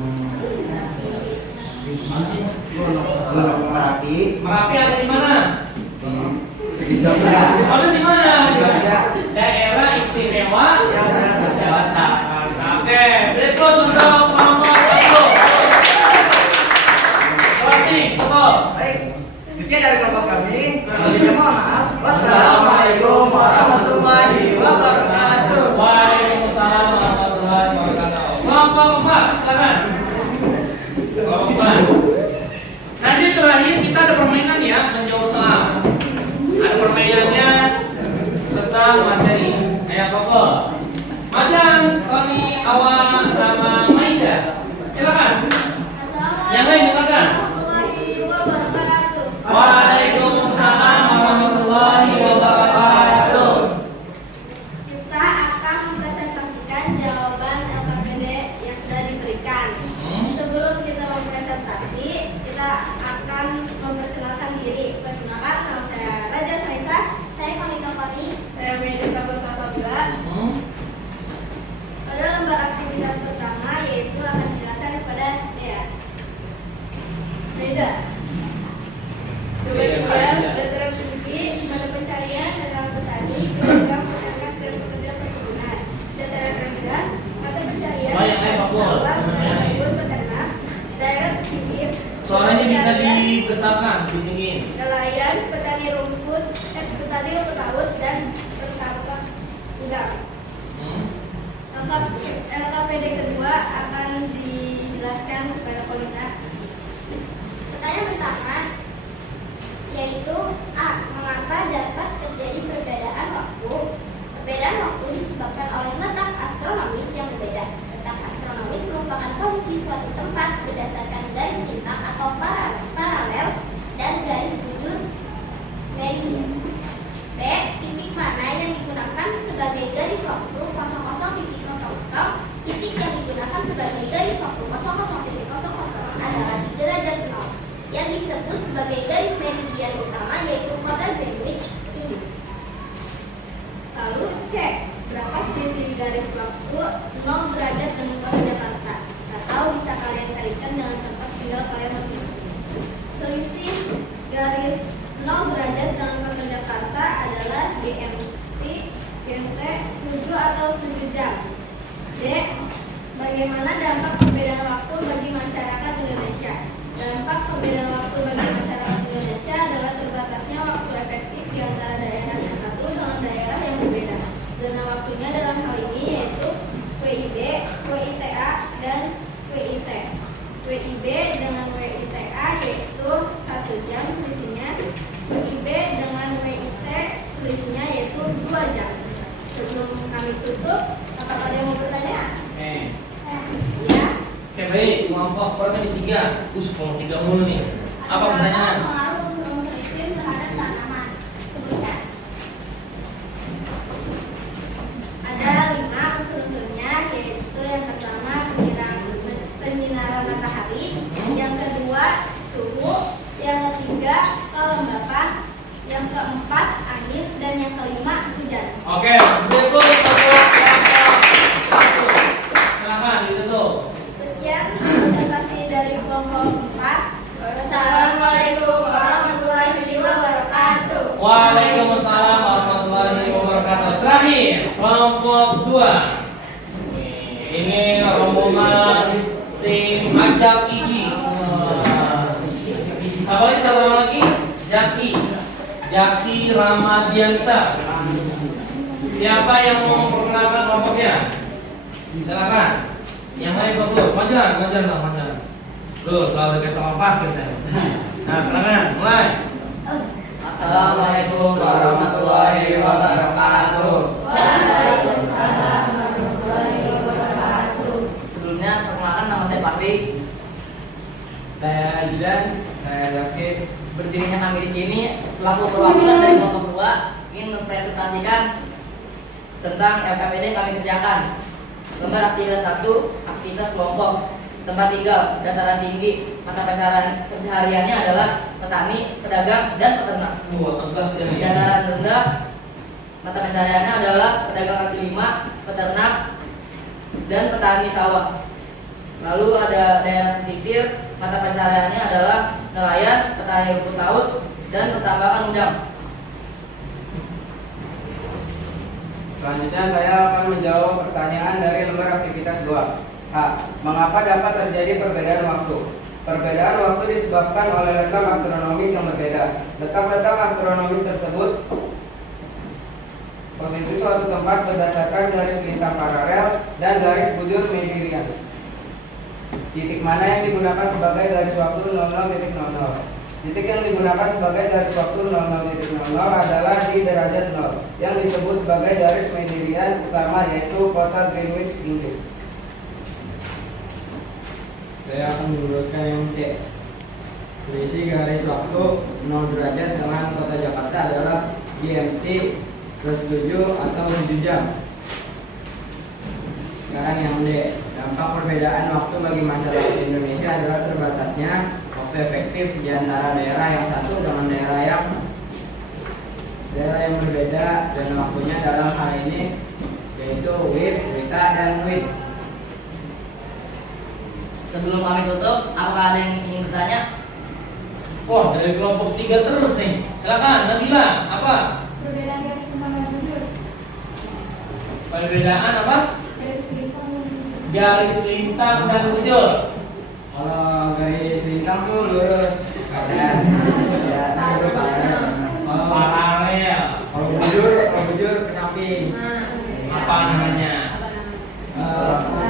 Merapi, Merapi ada di mana? di Jogja. Ada di mana? Jogja. Daerah istimewa Ya, Jawa Tengah. Oke, berikut untuk kelompok 1. Closing, tutup. baik. Sekian dari kelompok kami. Kurang lebihnya mohon maaf. Wassalamualaikum warahmatullahi wabarakatuh. Waalaikumsalam warahmatullahi wabarakatuh. Kelompok 4, silakan. Kelompok 4. Nanti terakhir kita ada permainan ya, menjawab salam. Ada permainannya serta materi. Ayo Koko. Madan, Roni, Awa, sama Maida. Silakan. Yang lain silakan. warahmatullahi wabarakatuh. Waalaikumsalam warahmatullahi wabarakatuh. Kita akan mempresentasikan jawaban LKPD yang sudah diberikan. Sebelum kita mempresentasi, kita akan memperkenalkan diri. Perkenalkan, nama saya Raja Saisa, saya Monika Fani, saya Medi Sabusa Sabila. Pada lembar aktivitas pertama yaitu akan dijelaskan kepada Dea. Beda. Kemudian dataran tinggi, mata pencarian, dataran petani, program masyarakat dan pekerja perkebunan. Dataran rendah, mata pencarian, Oh, yang lain fokus. sawah, kebun peternak, daerah pesisir. Suaranya bisa petani dibesarkan, ditinggiin. nelayan, petani rumput laut dan pertambak udang. LKPD kedua akan dijelaskan kepada Polina. Pertanyaan pertama yaitu A. Mengapa dapat terjadi perbedaan waktu? Perbedaan waktu disebabkan oleh letak astronomis yang berbeda. Letak astronomis merupakan posisi suatu tempat berdasarkan garis bintang atau paralel dan garis bujur meridian. B. Titik mana yang digunakan sebagai garis waktu 00.00. Titik yang digunakan sebagai garis waktu 00.00 adalah di derajat 0 yang disebut sebagai garis meridian utama yaitu kota Greenwich, Inggris. Lalu C. Berapa selisih garis waktu 0 derajat dengan kota Jakarta? Atau bisa kalian carikan dengan tempat tinggal kalian masing-masing. Selisih garis 0 derajat dengan kota Jakarta adalah GMT 7 atau 7 jam. D. Bagaimana dampak perbedaan waktu bagi masyarakat Indonesia? Dampak perbedaan waktu bagi masyarakat Indonesia adalah terbatasnya waktu efektif di antara daerah yang satu dengan daerah yang berbeda. Zona waktunya dalam hal ini yaitu WIB, WITA, dan WIT. WIB dengan WITA yaitu 1 jam selisihnya. WIB dengan WIT selisihnya yaitu 2 jam. Sebelum kami tutup, apakah ada yang mau bertanya? Ya. Oke, baik, kelompok pertama di 3. Kelompok 3 mulu nih. Apa pertanyaan? Pengaruh unsur-unsur iklim terhadap tanaman. Sebutkan. Ada 5 unsur-unsurnya, yaitu yang pertama penyinaran matahari, yang kedua suhu, yang ketiga kelembapan, Waalaikumsalam warahmatullahi wabarakatuh. Terakhir, kelompok 2. Ini rombongan tim Ajak Igi. Apa ini satu orang lagi? Jaki Ramadiansa. Siapa yang mau memperkenalkan kelompoknya? Silakan. Yang lain bagus. Majan. Tuh, kalau dekat sama Pak kita. Nah, silakan, mulai. Assalamualaikum warahmatullahi wabarakatuh. Waalaikumsalam warahmatullahi wabarakatuh. Sebelumnya perkenalkan, nama saya Fakri. Saya Adan, saya Zaki. Berdirinya kami di sini selaku perwakilan dari kelompok 2 ingin mempresentasikan tentang LKPD yang kami kerjakan. Lembar aktivitas 1, aktivitas kelompok. Tempat tinggal, dataran tinggi. Mata pencahariannya adalah petani, pedagang, dan peternak. Tegas ya nih. Dataran rendah, mata pencahariannya adalah pedagang kaki lima, peternak, dan petani sawah. Lalu ada daerah pesisir, mata pencahariannya adalah nelayan, petani rumput laut, dan pertambangan udang. Selanjutnya saya akan menjawab pertanyaan dari lembar aktivitas 2. A. Mengapa dapat terjadi perbedaan waktu? Perbedaan waktu disebabkan oleh letak astronomis yang berbeda. Letak-letak astronomis tersebut posisi suatu tempat berdasarkan garis lintang paralel dan garis bujur Mendirian. Titik mana yang digunakan sebagai garis waktu 00.00. Titik yang digunakan sebagai garis waktu 00.00 adalah di derajat 0 yang disebut sebagai garis Mendirian utama, yaitu kota Greenwich, Inggris. Saya akan meluruskan yang C. Selisih garis waktu 0 derajat dengan kota Jakarta adalah GMT plus 7 atau 7 jam. Sekarang yang D. Dampak perbedaan waktu bagi masyarakat Indonesia adalah terbatasnya waktu efektif di antara daerah yang satu dengan daerah yang berbeda, dan waktunya dalam hal ini yaitu WIB, WITA, dan WIB. Sebelum kami tutup, apakah ada yang ingin bertanya? Wah, dari kelompok 3 terus nih. Silakan, Nabila. Apa? Perbedaan garis lintang dan bujur. Perbedaan apa? Garis lintang dan bujur. Garis lintang dan bujur. Kalau garis lintang tuh lurus. Ya, lurus. Paralel. Kalau bujur ke samping. Apa namanya?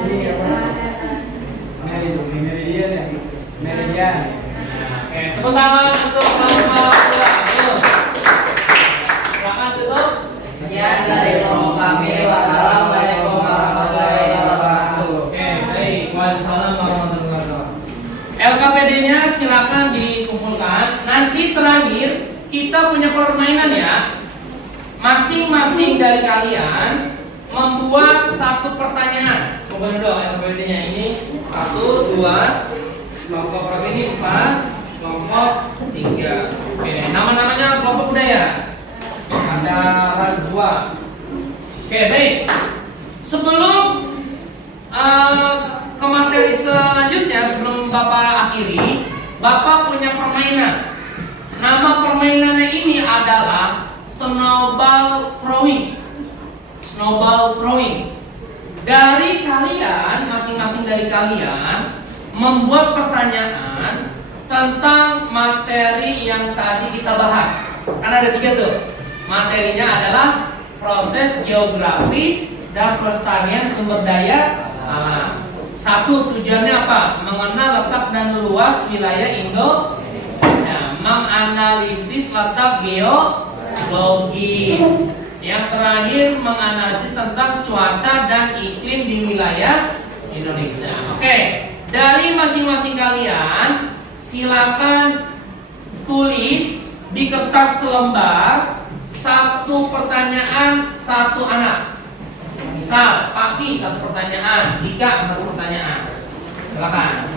Ini apa? Meridian ya. Meridian. Nah, oke, tepuk tangan untuk kelompok 2. Silakan tutup. Sekian dari kelompok kami. Wassalamualaikum warahmatullahi wabarakatuh. Oke, baik. Waalaikumsalam warahmatullahi wabarakatuh. LKPD-nya silakan dikumpulkan. Nanti terakhir kita punya permainan ya. Masing-masing dari kalian membuat satu pertanyaan. Coba dulu LKPD-nya ini 1, 2, kelompok berapa ini 4, kelompok 3. Oke, nama-namanya kelompok budaya. Ada Razwa. Oke, baik. Sebelum ke materi selanjutnya, sebelum Bapak akhiri, Bapak punya permainan. Nama permainannya ini adalah snowball throwing. Snowball throwing. Dari kalian, masing-masing dari kalian membuat pertanyaan tentang materi yang tadi kita bahas. Karena ada 3 tuh. Materinya adalah proses geografis dan pelestarian sumber daya alam. 1, tujuannya apa? Mengenal letak dan luas wilayah Indonesia, menganalisis letak geologis. Yang terakhir, menganalisis tentang cuaca dan iklim di wilayah Indonesia. Oke, dari masing-masing kalian silakan tulis di kertas selembar 1 pertanyaan 1 anak. Misal, Papi 1 pertanyaan, Dika 1 pertanyaan. Silakan.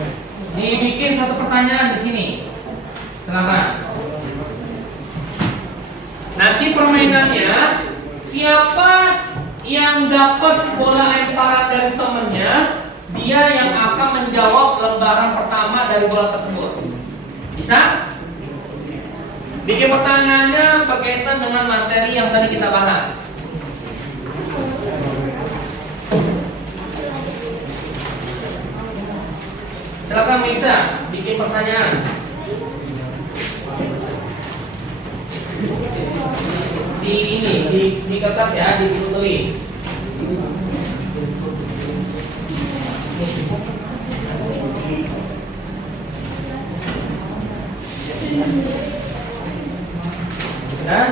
Dibikin 1 pertanyaan di sini. Silakan. Nanti permainannya, siapa yang dapat bola lemparan dari temennya, dia yang akan menjawab lembaran pertama dari bola tersebut. Bisa? Bikin pertanyaannya berkaitan dengan materi yang tadi kita bahas. Silakan Misa, bikin pertanyaan. Di kertas ya, di buku tulis. Nah,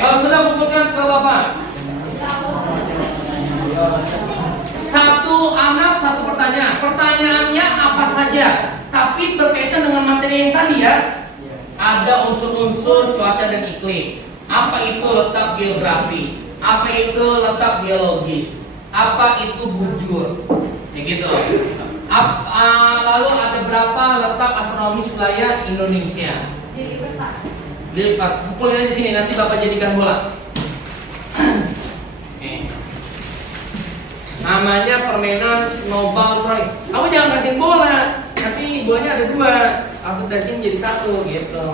kalau sudah kumpulkan ke Bapak. Satu anak satu pertanyaan. Pertanyaannya apa saja, tapi berkaitan dengan materi yang tadi ya. Ada unsur-unsur cuaca dan iklim. Apa itu letak geografis? Apa itu letak biologis? Apa itu bujur? Ya gitu. Lalu ada berapa letak astronomis wilayah Indonesia? Lipat. Pukulin aja sini, nanti Bapak jadikan bola. Namanya permainan snowball Troy. Kamu jangan kasih bola, kasih bolanya ada dua. Aku dari sini jadi satu gitu.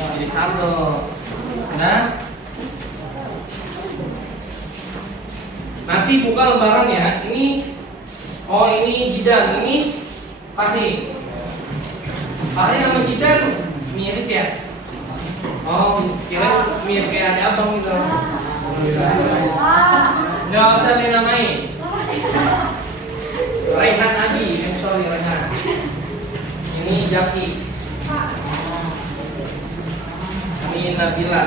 Jadi satu. Nah, nanti buka lembaran ya. Ini, ini jidan, ini pasti. Pasti nama jidan mirip ya. Kira mirip kayak ada abang gitu. Nggak usah dinamain. Rehan Adi, sorry Rehan. Ini Jaki. Ini Nabila.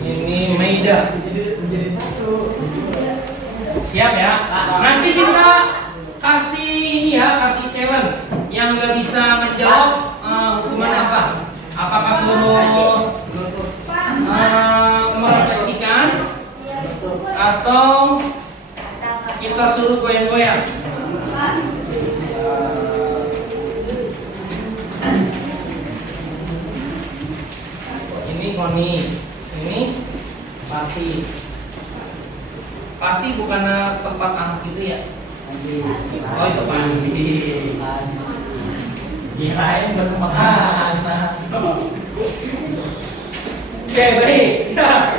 Ini Maida. Siap ya? Nanti kita kasih ini ya, kasih challenge. Yang nggak bisa menjawab hukuman apa? Apakah suruh merefleksikan atau kita suruh goyang-goyang? Ini Koni, ini Pati. Pati bukan tempat anak itu ya? Oh itu Pati. Kirain bertempat anak. Oke baik, siap.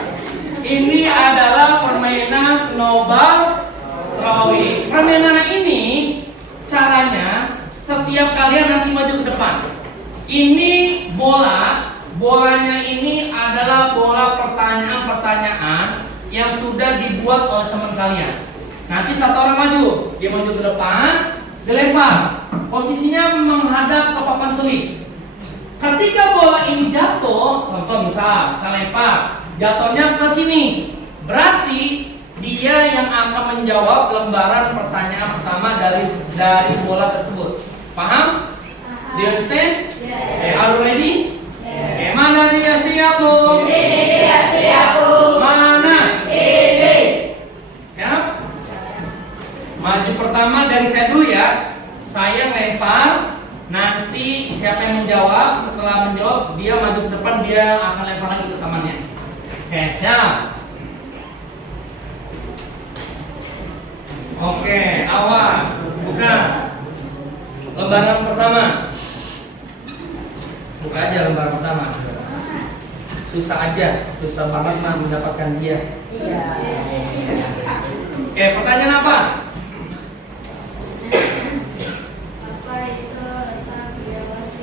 Ini adalah permainan snowball throwing. Permainan ini caranya setiap kalian nanti maju ke depan. Ini bolanya ini adalah bola pertanyaan-pertanyaan yang sudah dibuat oleh teman kalian. Nanti satu orang maju, dia maju ke depan, dilempar. Posisinya menghadap ke papan tulis. Ketika bola ini jatuh, contoh misal saya lempar, jatuhnya ke sini. Berarti dia yang akan menjawab lembaran pertanyaan pertama dari bola tersebut. Paham? Do you understand? Are you ready? Mana dia siap bu? Dia siap bu. Mana? Ini. Siap? Maju pertama dari saya dulu ya. Saya lempar, nanti siapa yang menjawab, setelah menjawab dia maju ke depan, dia akan lempar lagi ke temannya. Oke, siap. Oke, awal. Buka lembaran pertama. Buka aja lembaran pertama. Susah aja, susah banget mah mendapatkan dia. Iya. Oke, pertanyaan apa?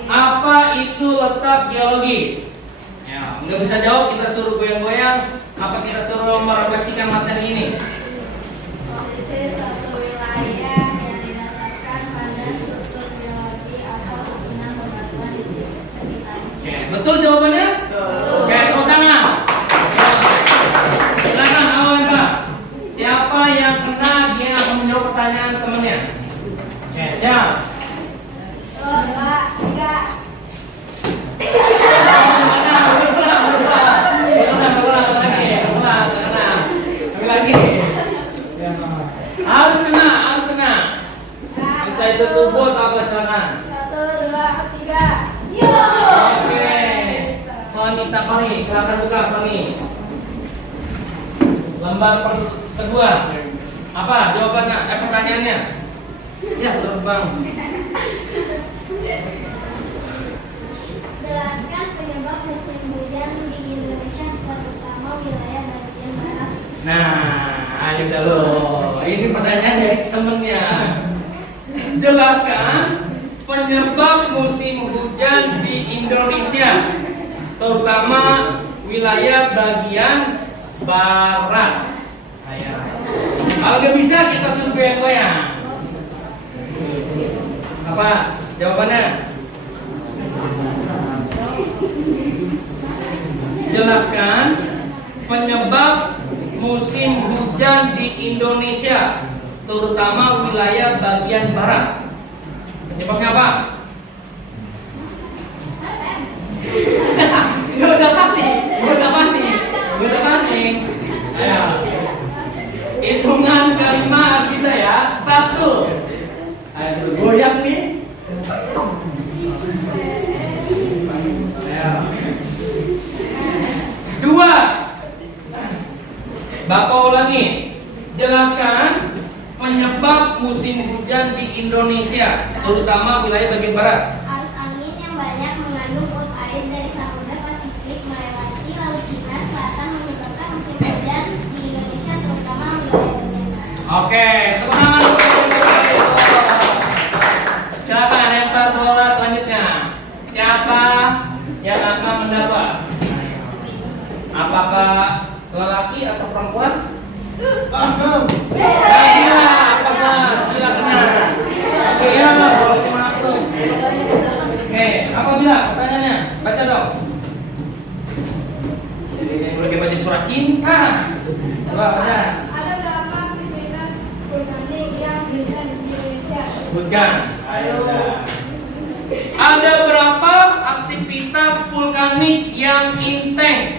Apa itu letak geologis? Ya, nggak bisa jawab, kita suruh goyang-goyang. Apa kita suruh merefleksikan materi ini? Posisi suatu wilayah yang didasarkan pada struktur biologi atau susunan bebatuan di sekitarnya. Oke, betul jawabannya? Oke, tepuk tangan. Silakan awal Pak. Siapa yang kena dia akan menjawab pertanyaan temannya. Oke, siap. 1, 2, 3. Harus kena. Kita itu tubuh apa sana? 1, 2, 3. Yo. Oke. silakan buka Fani. Lembar kedua. Apa jawabannya? Pertanyaannya? Ya, terbang. Jelaskan penyebab musim hujan di Indonesia, terutama wilayah bagian barat. Nah, ayo dulu. Ini pertanyaan dari temennya. Jelaskan penyebab musim hujan di Indonesia, terutama wilayah bagian barat. Ayo. Kalau nggak bisa kita suruh goyang-goyang. Apa jawabannya? Jelaskan penyebab musim hujan di Indonesia, terutama wilayah bagian barat. Penyebabnya apa? Nggak usah panik, nggak usah panik, nggak usah panik. Ayo. Hitungan kelima bisa ya. 1. Ayo goyang nih. Ayo. 2. Bapak ulangi. Jelaskan penyebab musim hujan di Indonesia, terutama wilayah bagian barat. Arus angin yang banyak mengandung uap air dari Samudra Pasifik melewati Laut Cina Selatan menyebabkan musim hujan di Indonesia, terutama wilayah bagian barat. Oke, tepuk tangan dulu. Siapa yang lempar bola selanjutnya? Siapa yang akan mendapat? Apakah lelaki atau perempuan? Gila, apakah gila kena? Oke, ya, boleh masuk. Oke, apa bila? Pertanyaannya, baca dong. Udah kayak baca surat cinta. Coba baca. Ada berapa aktivitas vulkanik yang intens di Indonesia? Sebutkan. Ayo dah. Ada berapa aktivitas vulkanik yang intens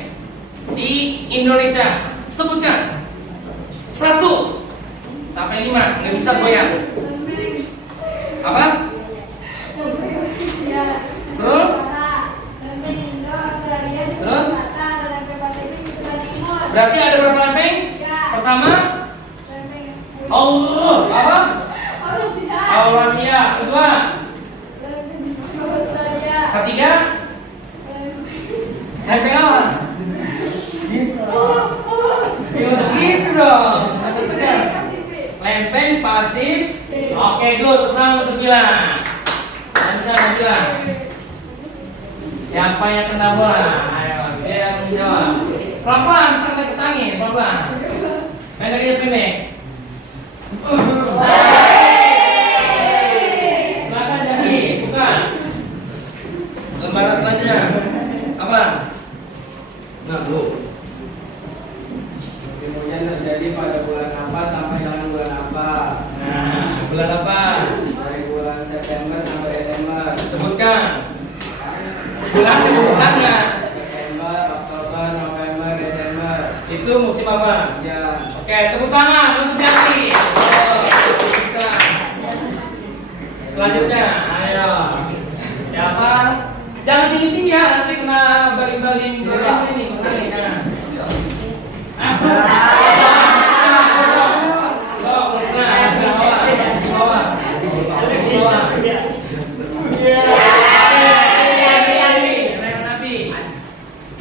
di Indonesia? Sebutkan. 1 sampai 5, nggak bisa goyang. Apa? Terus? Terus? Berarti ada berapa lempeng? Pertama? Allah. Apa? Eurasia. Kedua? Ketiga? Lempeng apa? Gitu dong. Lempeng Pasifik. Oke, good. Tenang untuk bilang. Lancar bilang. Siapa yang kena bola? Ayo, dia yang menjawab. Pelan-pelan, ntar naik ke angin, pelan-pelan. Main lagi pendek. Silakan jadi, bukan. Lembaran selanjutnya. Apa? Nah, Bu. Musim hujan terjadi pada bulan apa sampai dengan bulan apa? Nah, bulan apa? Dari bulan September sampai Desember. Sebutkan. Bulannya. September, Oktober, November, Desember. Itu musim apa? Ya. Oke, tepuk tangan untuk Jati. Oh, bisa. Selanjutnya, ayo. Siapa? Jangan tinggi-tinggi ya, nanti kena baling-baling ini.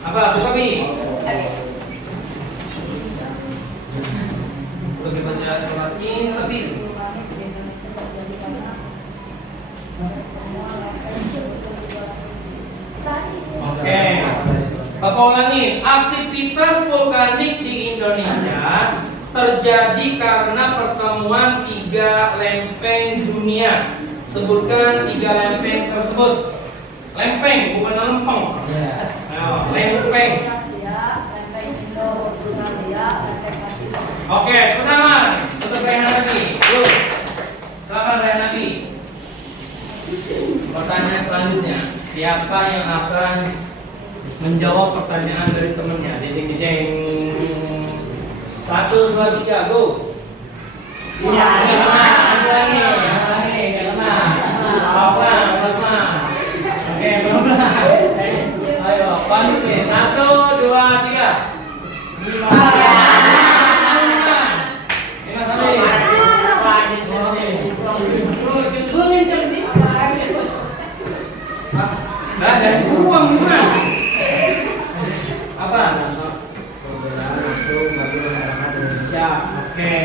Apa? Buka bi. Udah dibaca suratnya tapi oke. Bapak ulangi, aktivitas vulkanik di Indonesia terjadi karena pertemuan 3 lempeng dunia. Sebutkan 3 lempeng tersebut. Lempeng, bukan lempeng. Ayo, lempeng. Oke, pertama untuk Rehan lagi. Yuk, silakan Rehan lagi. Pertanyaan selanjutnya, siapa yang akan menjawab pertanyaan dari temannya? Jeng. 1, 2, 3, go. Ya, lagi. Pelan. Oke, pelan. Ayo. Panik ya. 1, 2, 3. Nah, dari uang gimana? Apa? Perbedaan waktu bagi masyarakat Indonesia. Oke.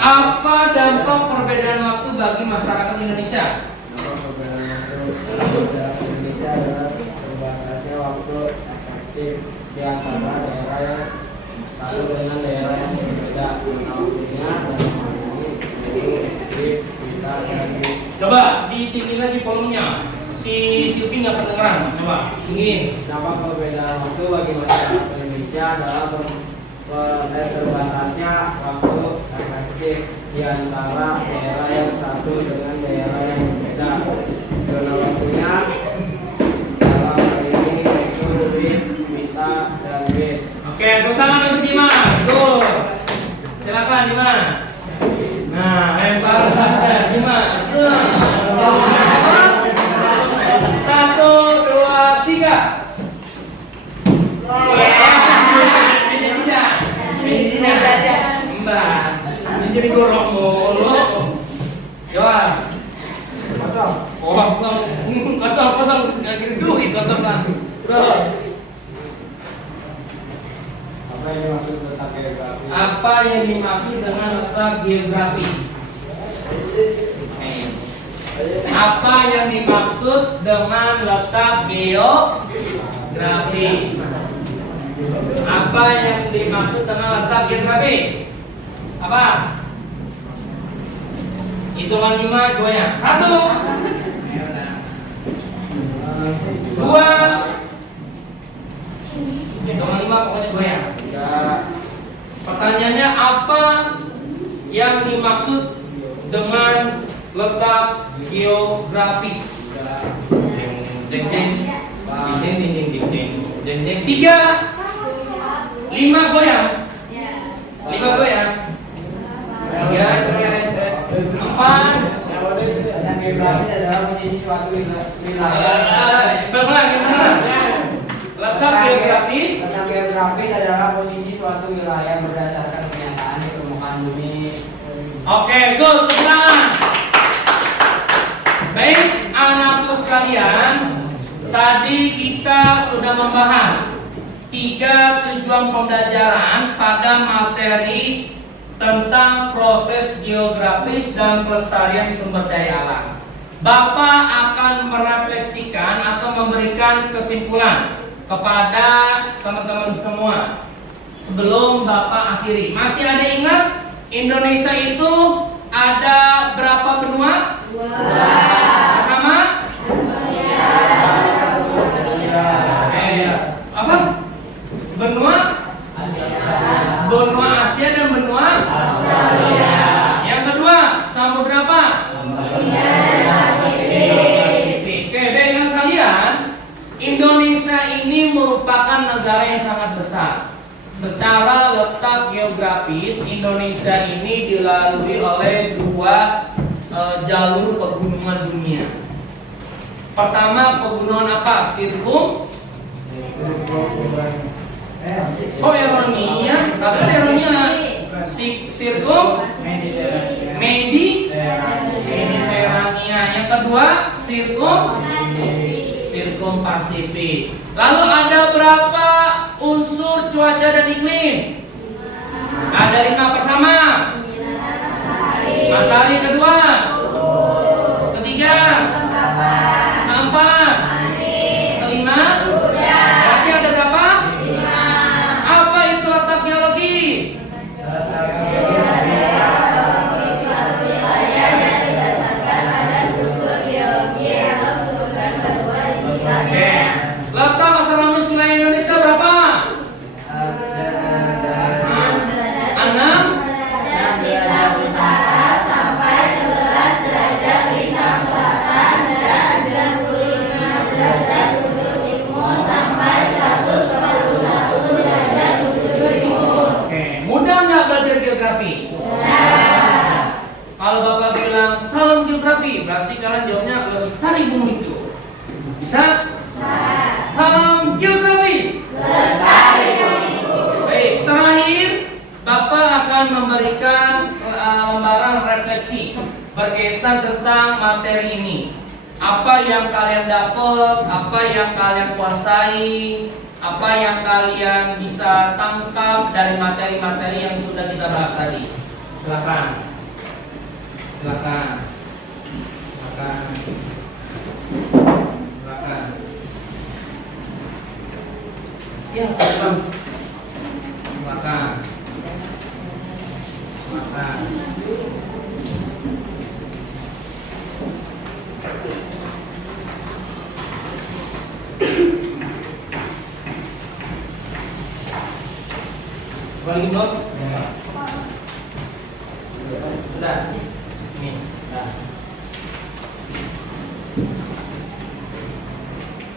Apa dampak perbedaan waktu bagi masyarakat Indonesia? Dampak perbedaan waktu bagi masyarakat Indonesia adalah terbatasnya waktu efektif di antara daerah yang satu dengan daerah yang berbeda. Waktunya dalam hal ini di kita dari Coba ditinggi lagi volumenya. Si Silvi nggak kedengeran. Coba tinggiin. dampak perbedaan waktu bagi masyarakat Indonesia adalah terbatasnya waktu efektif di antara daerah yang satu dengan daerah yang berbeda. Karena waktunya dalam hal ini yaitu WIB, WITA, dan WIB. Oke, tepuk tangan untuk Dimas. Tuh. Silakan Dimas. Nah, lempar Dimas. 1, 2, 3. Mbak, ini jadi gorong mulu. Johan. Kosong. Kosong, nggak kira duit kosong lah. Terus, Apa yang dimaksud letak geografi? apa yang dimaksud dengan letak geografis? Apa yang dimaksud dengan letak geografi? Apa yang dimaksud dengan letak geografi? Apa? Hitungan 5 goyang. 1, 2. Hitungan 5 pokoknya goyang. Pertanyaannya apa yang dimaksud dengan letak geografis? Jeng jeng jeng jeng jeng jeng jeng jeng jeng. 3, 5 goyang. 5 goyang. 3, 4. Dan geografi adalah posisi suatu wilayah. Pelan-pelan. Letak geografis. Letak geografis adalah posisi suatu wilayah berdasarkan kenyataan di permukaan bumi. Oke, good. Tepuk tangan. Baik, anakku sekalian, tadi kita sudah membahas 3 tujuan pembelajaran pada materi tentang proses geografis dan pelestarian sumber daya alam. Bapak akan merefleksikan atau memberikan kesimpulan kepada teman-teman semua sebelum Bapak akhiri. Masih ada ingat Indonesia itu ada berapa benua? 2. Pertama? Apa? Benua? Benua Asia dan benua Australia. Yang kedua, samudra apa? Pasifik. Oke, dengan sekalian, Indonesia ini merupakan negara yang sangat besar. Secara letak geografis, Indonesia ini dilalui oleh 2 jalur pegunungan dunia. Pertama, pegunungan apa? Sirkum. Oh, Eronia. Ada Eronia. Sirkum. Mediterania. Yang kedua, Sirkum Pasifik. Lalu ada berapa unsur cuaca dan iklim? Ada 5. Pertama, matahari. Kedua, ketiga, keempat, kelima. Berarti ada berapa? 5. Apa itu letak geologis? Oke. Letak astronomis wilayah Indonesia berapa? 6. berkaitan tentang materi ini. Apa yang kalian dapat, apa yang kalian kuasai, apa yang kalian bisa tangkap dari materi-materi yang sudah kita bahas tadi. Silakan. Silakan. Silakan. Silakan. Ya, silakan. Silakan. Silakan. Balik belum? Ya. Sudah. Ini. Nah.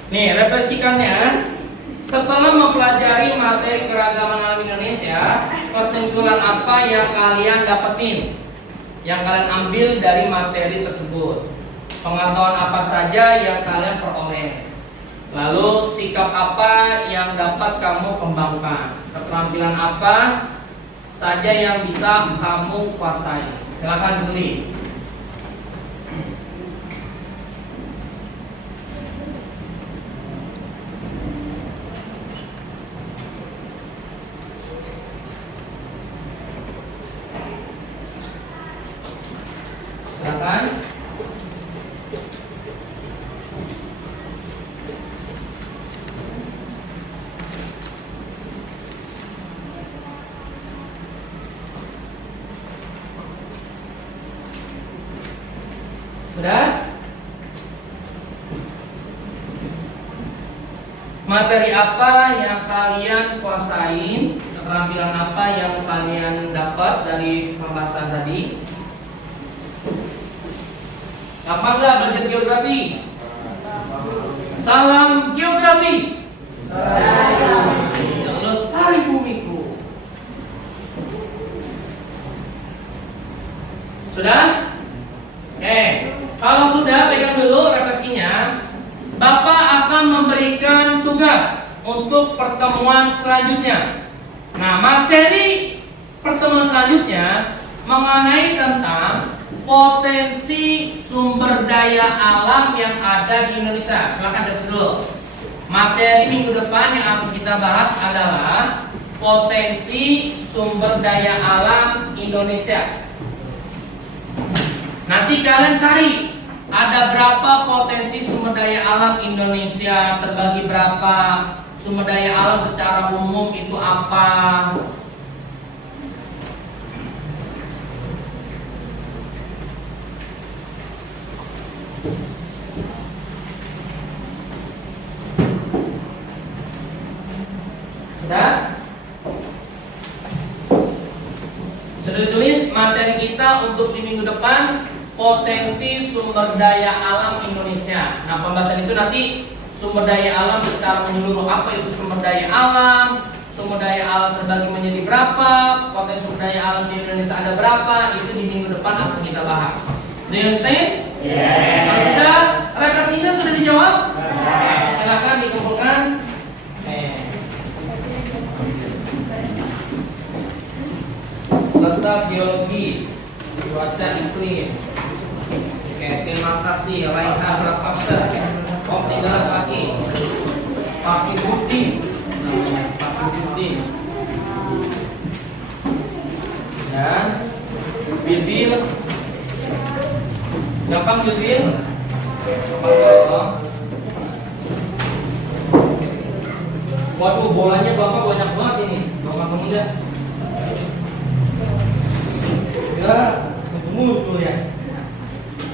Nih, refleksikannya. Setelah mempelajari materi keragaman alam Indonesia, kesimpulan apa yang kalian dapetin? Yang kalian ambil dari materi tersebut? Pengetahuan apa saja yang kalian peroleh? Lalu sikap apa yang dapat kamu kembangkan? Keterampilan apa saja yang bisa kamu kuasai? Silakan tulis. Silakan. Sudah? Materi apa yang kalian kuasain? Keterampilan apa yang kalian dapat dari pembahasan tadi? Apa enggak belajar geografi? Salam geografi. Lestari bumiku. Sudah? Kalau sudah, pegang dulu refleksinya. Bapak akan memberikan tugas untuk pertemuan selanjutnya. Nah, materi pertemuan selanjutnya mengenai tentang potensi sumber daya alam yang ada di Indonesia. Silahkan lihat dulu. Materi minggu depan yang akan kita bahas adalah potensi sumber daya alam Indonesia. Nanti kalian cari ada berapa potensi sumber daya alam Indonesia, terbagi berapa, sumber daya alam secara umum itu apa. Sudah? Sudah ditulis materi kita untuk di minggu depan, potensi sumber daya alam Indonesia. Nah, pembahasan itu nanti sumber daya alam secara menyeluruh. Apa itu sumber daya alam? Sumber daya alam terbagi menjadi berapa? Potensi sumber daya alam di Indonesia ada berapa? Itu di minggu depan akan kita bahas. Do you understand? Yes. Kalau sudah, refleksinya sudah dijawab? Silakan dikumpulkan. Letak geologi, cuaca iklim. Oke, terima kasih. Raihan Rafasa, kopi jalan kaki, kaki putih, kaki putih, dan bibir. Gampang bibir. Waduh, bolanya bapak banyak banget ini, bapak pemuda. Ya, muncul ya.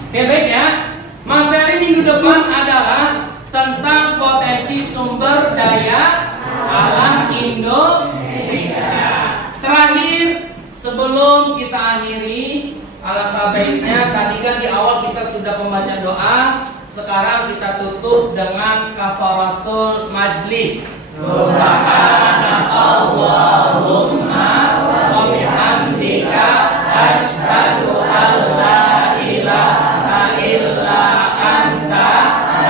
Oke, baik ya. Materi minggu depan adalah tentang potensi sumber daya alam Indonesia. Terakhir, sebelum kita akhiri, alangkah baiknya tadi kan di awal kita sudah membaca doa. Sekarang kita tutup dengan kafaratul majlis. Subhanakallahumma wa bihamdika asyhadu an la ilaha illa anta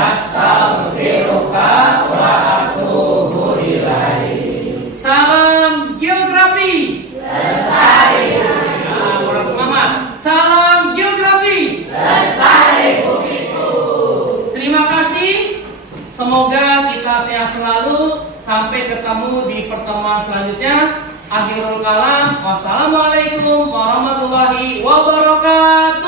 astaghfiruka wa atubu ilaik. Salam geografi. Lestari. Nah, orang semangat. Salam geografi. Semoga kita sehat selalu. Sampai ketemu di pertemuan selanjutnya. Akhirul kalam. Wassalamualaikum warahmatullahi wabarakatuh.